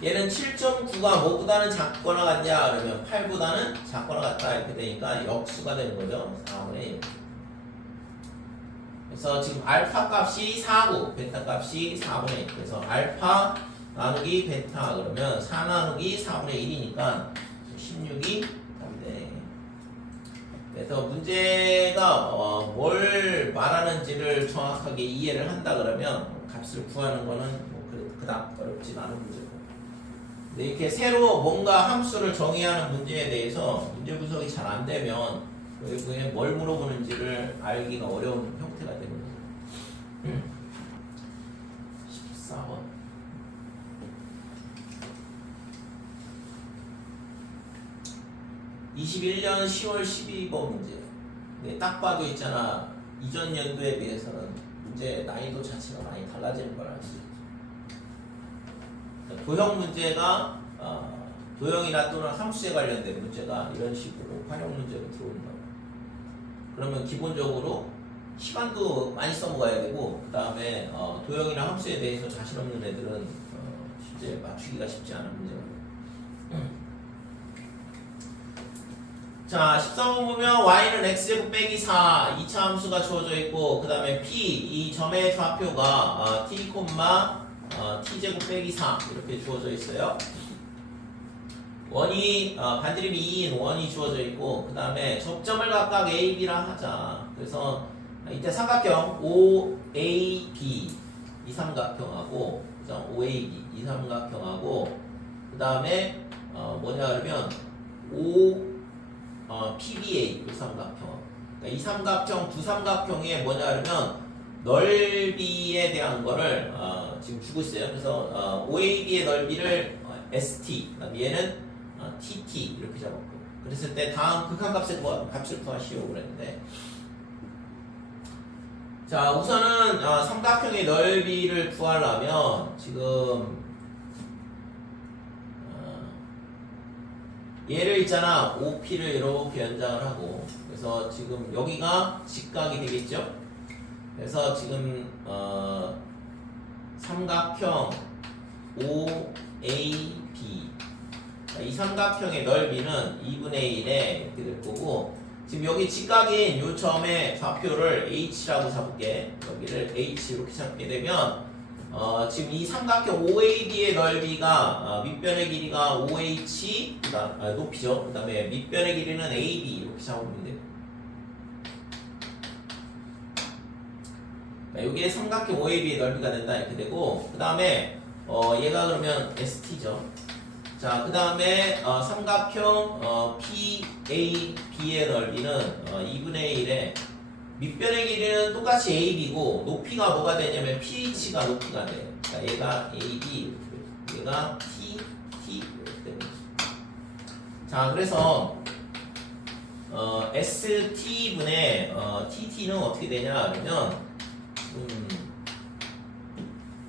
얘는 7.9가 뭐보다는 작거나 같냐 그러면 8보다는 작거나 같다 이렇게 되니까 역수가 되는 거죠. 4분의 1. 그래서 지금 알파 값이 4고 베타 값이 4분의 1. 그래서 알파 나누기 베타 그러면 4 나누기 4분의 1이니까 16이 답이네. 그래서 문제가 뭘 말하는지를 정확하게 이해를 한다 그러면 값을 구하는 거는 뭐 그닥 어렵진 않은 문제고. 근데 이렇게 새로 뭔가 함수를 정의해야 하는 문제에 대해서 문제 분석이 잘 안 되면 그게 뭘 물어보는지를 알기가 어려운 형태가 되는 거죠. 14번. 21년 10월 12번 문제. 근데 딱 봐도 있잖아. 이전 연도에 비해서는 문제 난이도 자체가 많이 달라지는 걸 알 수 있죠. 도형 문제가 도형이나 또는 함수에 관련된 문제가 이런 식으로 활용 문제로 들어오는 거예요. 그러면 기본적으로 시간도 많이 써먹어야 되고, 그 다음에 도형이나 함수에 대해서 자신 없는 애들은 실제 맞추기가 쉽지 않은 문제거든요. 자, 13번 보면 y는 x제곱 빼기 4 2차 함수가 주어져 있고, 그 다음에 p 이 점의 좌표가 t, t제곱 빼기 4 이렇게 주어져 있어요. 원이 반지름이 2인 원이 주어져 있고, 그 다음에 접점을 각각 A, B라 하자. 그래서 이때 삼각형 OAB 이 삼각형하고, 그죠? OAB 이 삼각형하고, 그 다음에 뭐냐 그러면 PBA 이 삼각형. 그러니까 이 삼각형 두 삼각형에 뭐냐 그러면 넓이에 대한 거를 지금 주고 있어요. 그래서 OAB의 넓이를 ST, 그다음에 얘는 TT 이렇게 잡았고. 그랬을 때 다음 극한값의 값을 구하시오 그랬는데, 자 우선은 삼각형의 넓이를 구하려면 지금 얘를 있잖아. OP를 이렇게 연장을 하고, 그래서 지금 여기가 직각이 되겠죠. 그래서 지금 삼각형 OAB 이 삼각형의 넓이는 2분의 1에 이렇게 될 거고, 지금 여기 직각인 요 점의 좌표를 H라고 잡을게. 여기를 H 이렇게 잡게 되면 지금 이 삼각형 OAB의 넓이가 밑변의 길이가 OH 높이죠. 그 다음에 밑변의 길이는 AB 이렇게 잡으면 돼요. 여기에 삼각형 OAB의 넓이가 된다 이렇게 되고, 그 다음에 얘가 그러면 ST죠. 자, 그 다음에 삼각형 PAB의 넓이는 2분의 1에 밑변의 길이는 똑같이 AB고 높이가 뭐가 되냐면 PH가 높이가 돼. 그러니까 얘가 AB 이렇게 돼. 얘가 T 이렇게 됩니다. 자, 그래서 ST분의 TT는 어떻게 되냐 그러면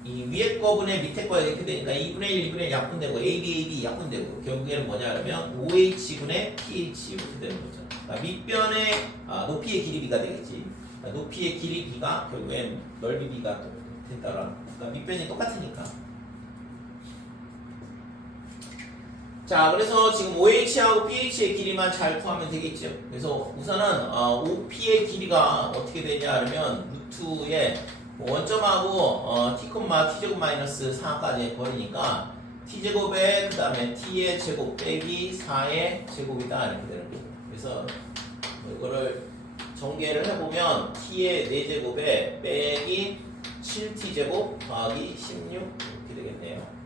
이 위에 거분의 밑에 거에 이렇게 되니까 2분의 1, 2분의 1 약분되고 AB 약분되고 결국에는 뭐냐 그러면 OH분의 PH 이렇게 되는 거죠. 그러니까 밑변의 높이의 길이 B가 되겠지. 그러니까 높이의 길이 B가 결국엔 넓이 B가 된다라. 그러니까 밑변이 똑같으니까. 자, 그래서 지금 OH하고 pH의 길이만 잘 구하면 되겠죠. 그래서 우선은 OP의 길이가 어떻게 되냐 그러면 루트에 원점하고 t, t제곱 마이너스 4까지 버리니까 t제곱에 그 다음에 t의 제곱 빼기 4의 제곱이다 이렇게 되는 거고. 그래서 이거를 전개를 해보면 t의 4제곱에 빼기 7t제곱 더하기 16 이렇게 되겠네요.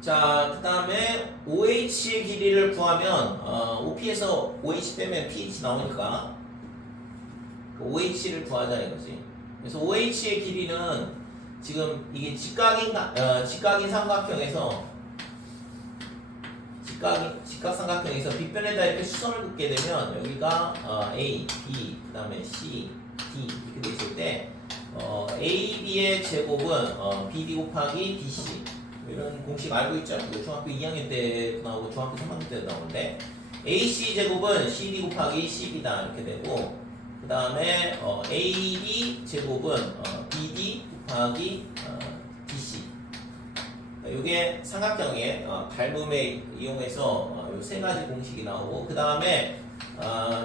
자, 그 다음에 OH의 길이를 구하면 OP에서 OH 빼면 pH 나오니까 OH를 구하자 이거지. 그래서 OH의 길이는 지금 이게 직각인 삼각형에서 직각삼각형에서 빗변에다 이렇게 수선을 긋게 되면 여기가 A, B, 그 다음에 C, D 이렇게 돼 있을 때 A, B의 제곱은 BD 곱하기 DC 이런 공식 알고 있죠? 중학교 2학년 때 나오고 중학교 3학년 때도 나오는데 AC 제곱은 CD 곱하기 CB다 이렇게 되고 그 다음에 AB 제곱은 BD 곱하기 DC 이게 삼각형의 닮음에 이용해서 이 세 가지 공식이 나오고 그 다음에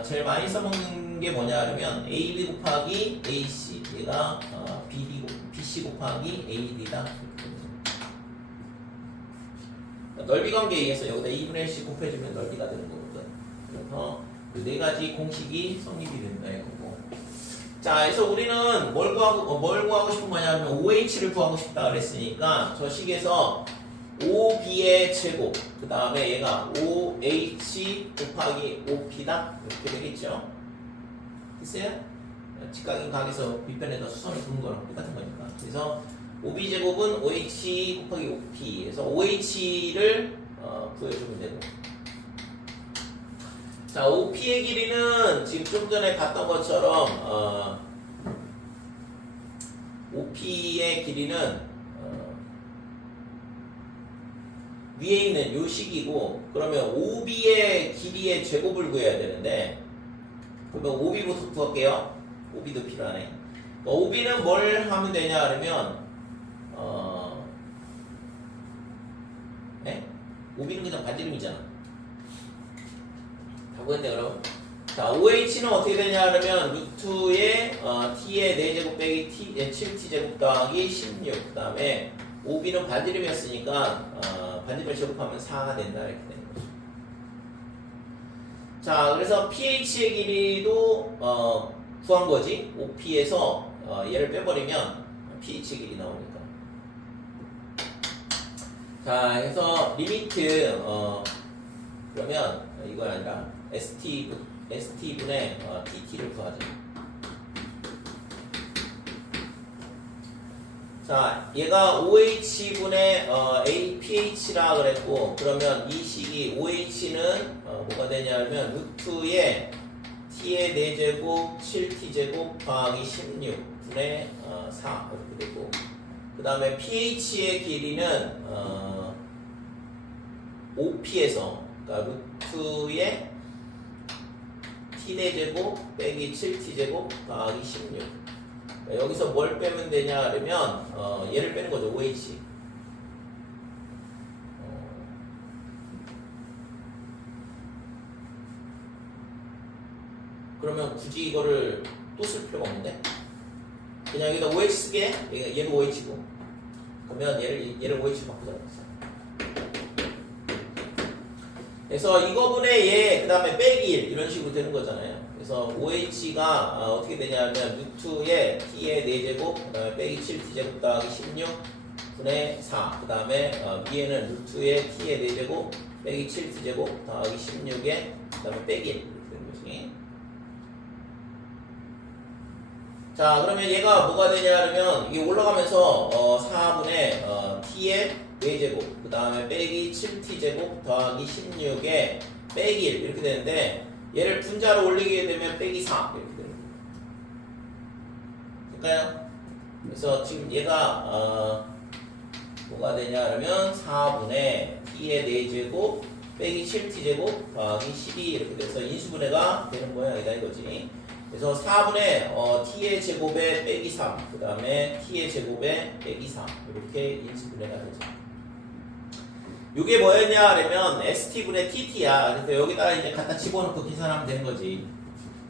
제일 많이 써먹는 게 뭐냐 하면 AB 곱하기 AC 얘가 BC 곱하기 AD다 넓이 관계에 의해서 여기다 2분의 1씩 곱해주면 넓이가 되는 거거든. 그래서 그 네 가지 공식이 성립이 된다 이거고. 자, 그래서 우리는 뭘 구하고 싶은 거냐면 OH를 구하고 싶다 그랬으니까 저 식에서 OB의 제곱, 그 다음에 얘가 OH 곱하기 OP다 이렇게 되겠죠. 됐어요? 직각인 각에서 밑변에다 수선을 긋는 거랑 똑같은 거니까. 그래서 OB 제곱은 OH 곱하기 OP. 그래서 OH를 구해주면 되고. 자, OP의 길이는 지금 좀 전에 봤던 것처럼 OP의 길이는 위에 있는 요 식이고 그러면 OB의 길이의 제곱을 구해야 되는데 그러면 OB부터 구할게요. OB도 필요하네. OB는 뭘 하면 되냐 그러면 OB는 그냥 반지름이잖아. 다 구했네 그럼. 자, OH는 어떻게 되냐 그러면 루트에 t의 4제곱 빼기 7t제곱 더하기 16. 그 다음에 OB는 반지름이었으니까 반지름을 제곱하면 4가 된다 이렇게 되는 거죠. 자, 그래서 pH의 길이도 구한 거지. OP에서 얘를 빼버리면 pH의 길이 나오니까. 자, 그래서 리미트 그러면 이건 아니라 ST분의 TT를 구하자. 자, 얘가 OH분의 APH라 그랬고 그러면 이 식이 OH는 뭐가 되냐면 루트에 T의 4제곱 7T제곱 더하기 16분의 4 이렇게 되고 그 다음에 pH의 길이는 OP에서 그러니까 루트의 T4제곱 빼기 7T제곱 더하기 16 그러니까 여기서 뭘 빼면 되냐 그러면 얘를 빼는 거죠. OH 그러면 굳이 이거를 또 쓸 필요가 없는데 그냥 여기다 OH 쓰게 얘는 OH고 그러면 얘를 OH 바꾸자. 그래서 이거분의 얘, 그 다음에 빼기 1 이런 식으로 되는 거잖아요. 그래서 OH가 어떻게 되냐면 루트에 T의 4제곱 그 다음에 빼기 7T제곱 더하기 16 분의 4 그 다음에 위에는 루트에 T의 4제곱 빼기 7T제곱 더하기 16에 그 다음에 빼기 1 이렇게 되는 거지. 자, 그러면 얘가 뭐가 되냐 그러면 이게 올라가면서 4분의 t의 4제곱 그 다음에 빼기 7t제곱 더하기 16에 빼기 1 이렇게 되는데 얘를 분자로 올리게 되면 빼기 4 이렇게 되는 거예요. 될까요? 그래서 지금 얘가 뭐가 되냐 그러면 4분의 t의 4제곱 빼기 7t제곱 더하기 12 이렇게 돼서 인수분해가 되는 모양이다 이거지. 그래서 4분의 t의 제곱에 빼기 3 그 다음에 t의 제곱에 빼기 3 이렇게 인수분해가 되죠. 이게 뭐였냐 그러면 st분의 tt야. 그래서 여기다가 이제 갖다 집어넣고 계산하면 되는 거지.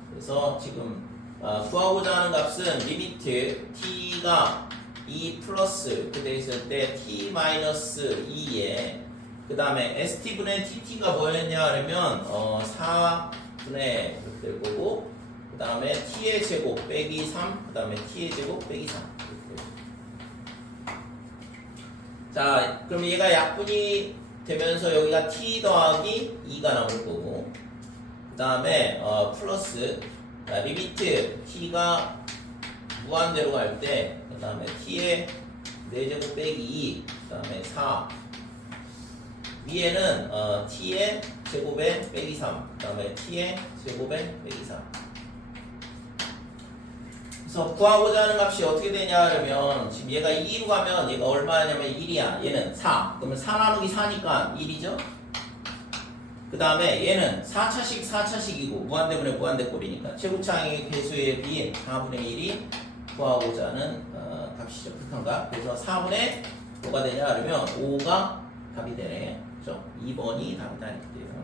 그래서 지금 구하고자 하는 값은 리미트 t가 2 플러스 이렇게 돼 있을 때 t 마이너스 2에 그 다음에 st분의 tt가 뭐였냐 그러면 4분의 이렇게 될 거고 그 다음에 t의 제곱 빼기 3 그 다음에 t의 제곱 빼기 3 자 그럼 얘가 약분이 되면서 여기가 t 더하기 2가 나올 거고 그 다음에 플러스 리미트 t가 무한대로 갈 때 그 다음에 t의 4제곱 빼기 2 그 다음에 4 위에는 t의 제곱에 빼기 3 그 다음에 t의 제곱에 빼기 3 그래서 구하고자 하는 값이 어떻게 되냐 그러면 지금 얘가 2로 가면 얘가 얼마냐면 1이야. 얘는 4 그러면 4 나누기 4니까 1이죠. 그 다음에 얘는 4차식 4차식이고 무한대분의 무한대꼴이니까 최고차항의 개수에 비해 4분의 1이 구하고자 하는 값이죠. 극한값. 그래서 4분의 뭐가 되냐 그러면 5가 답이 되네. 그렇죠? 2번이 답이다 이렇게 돼요.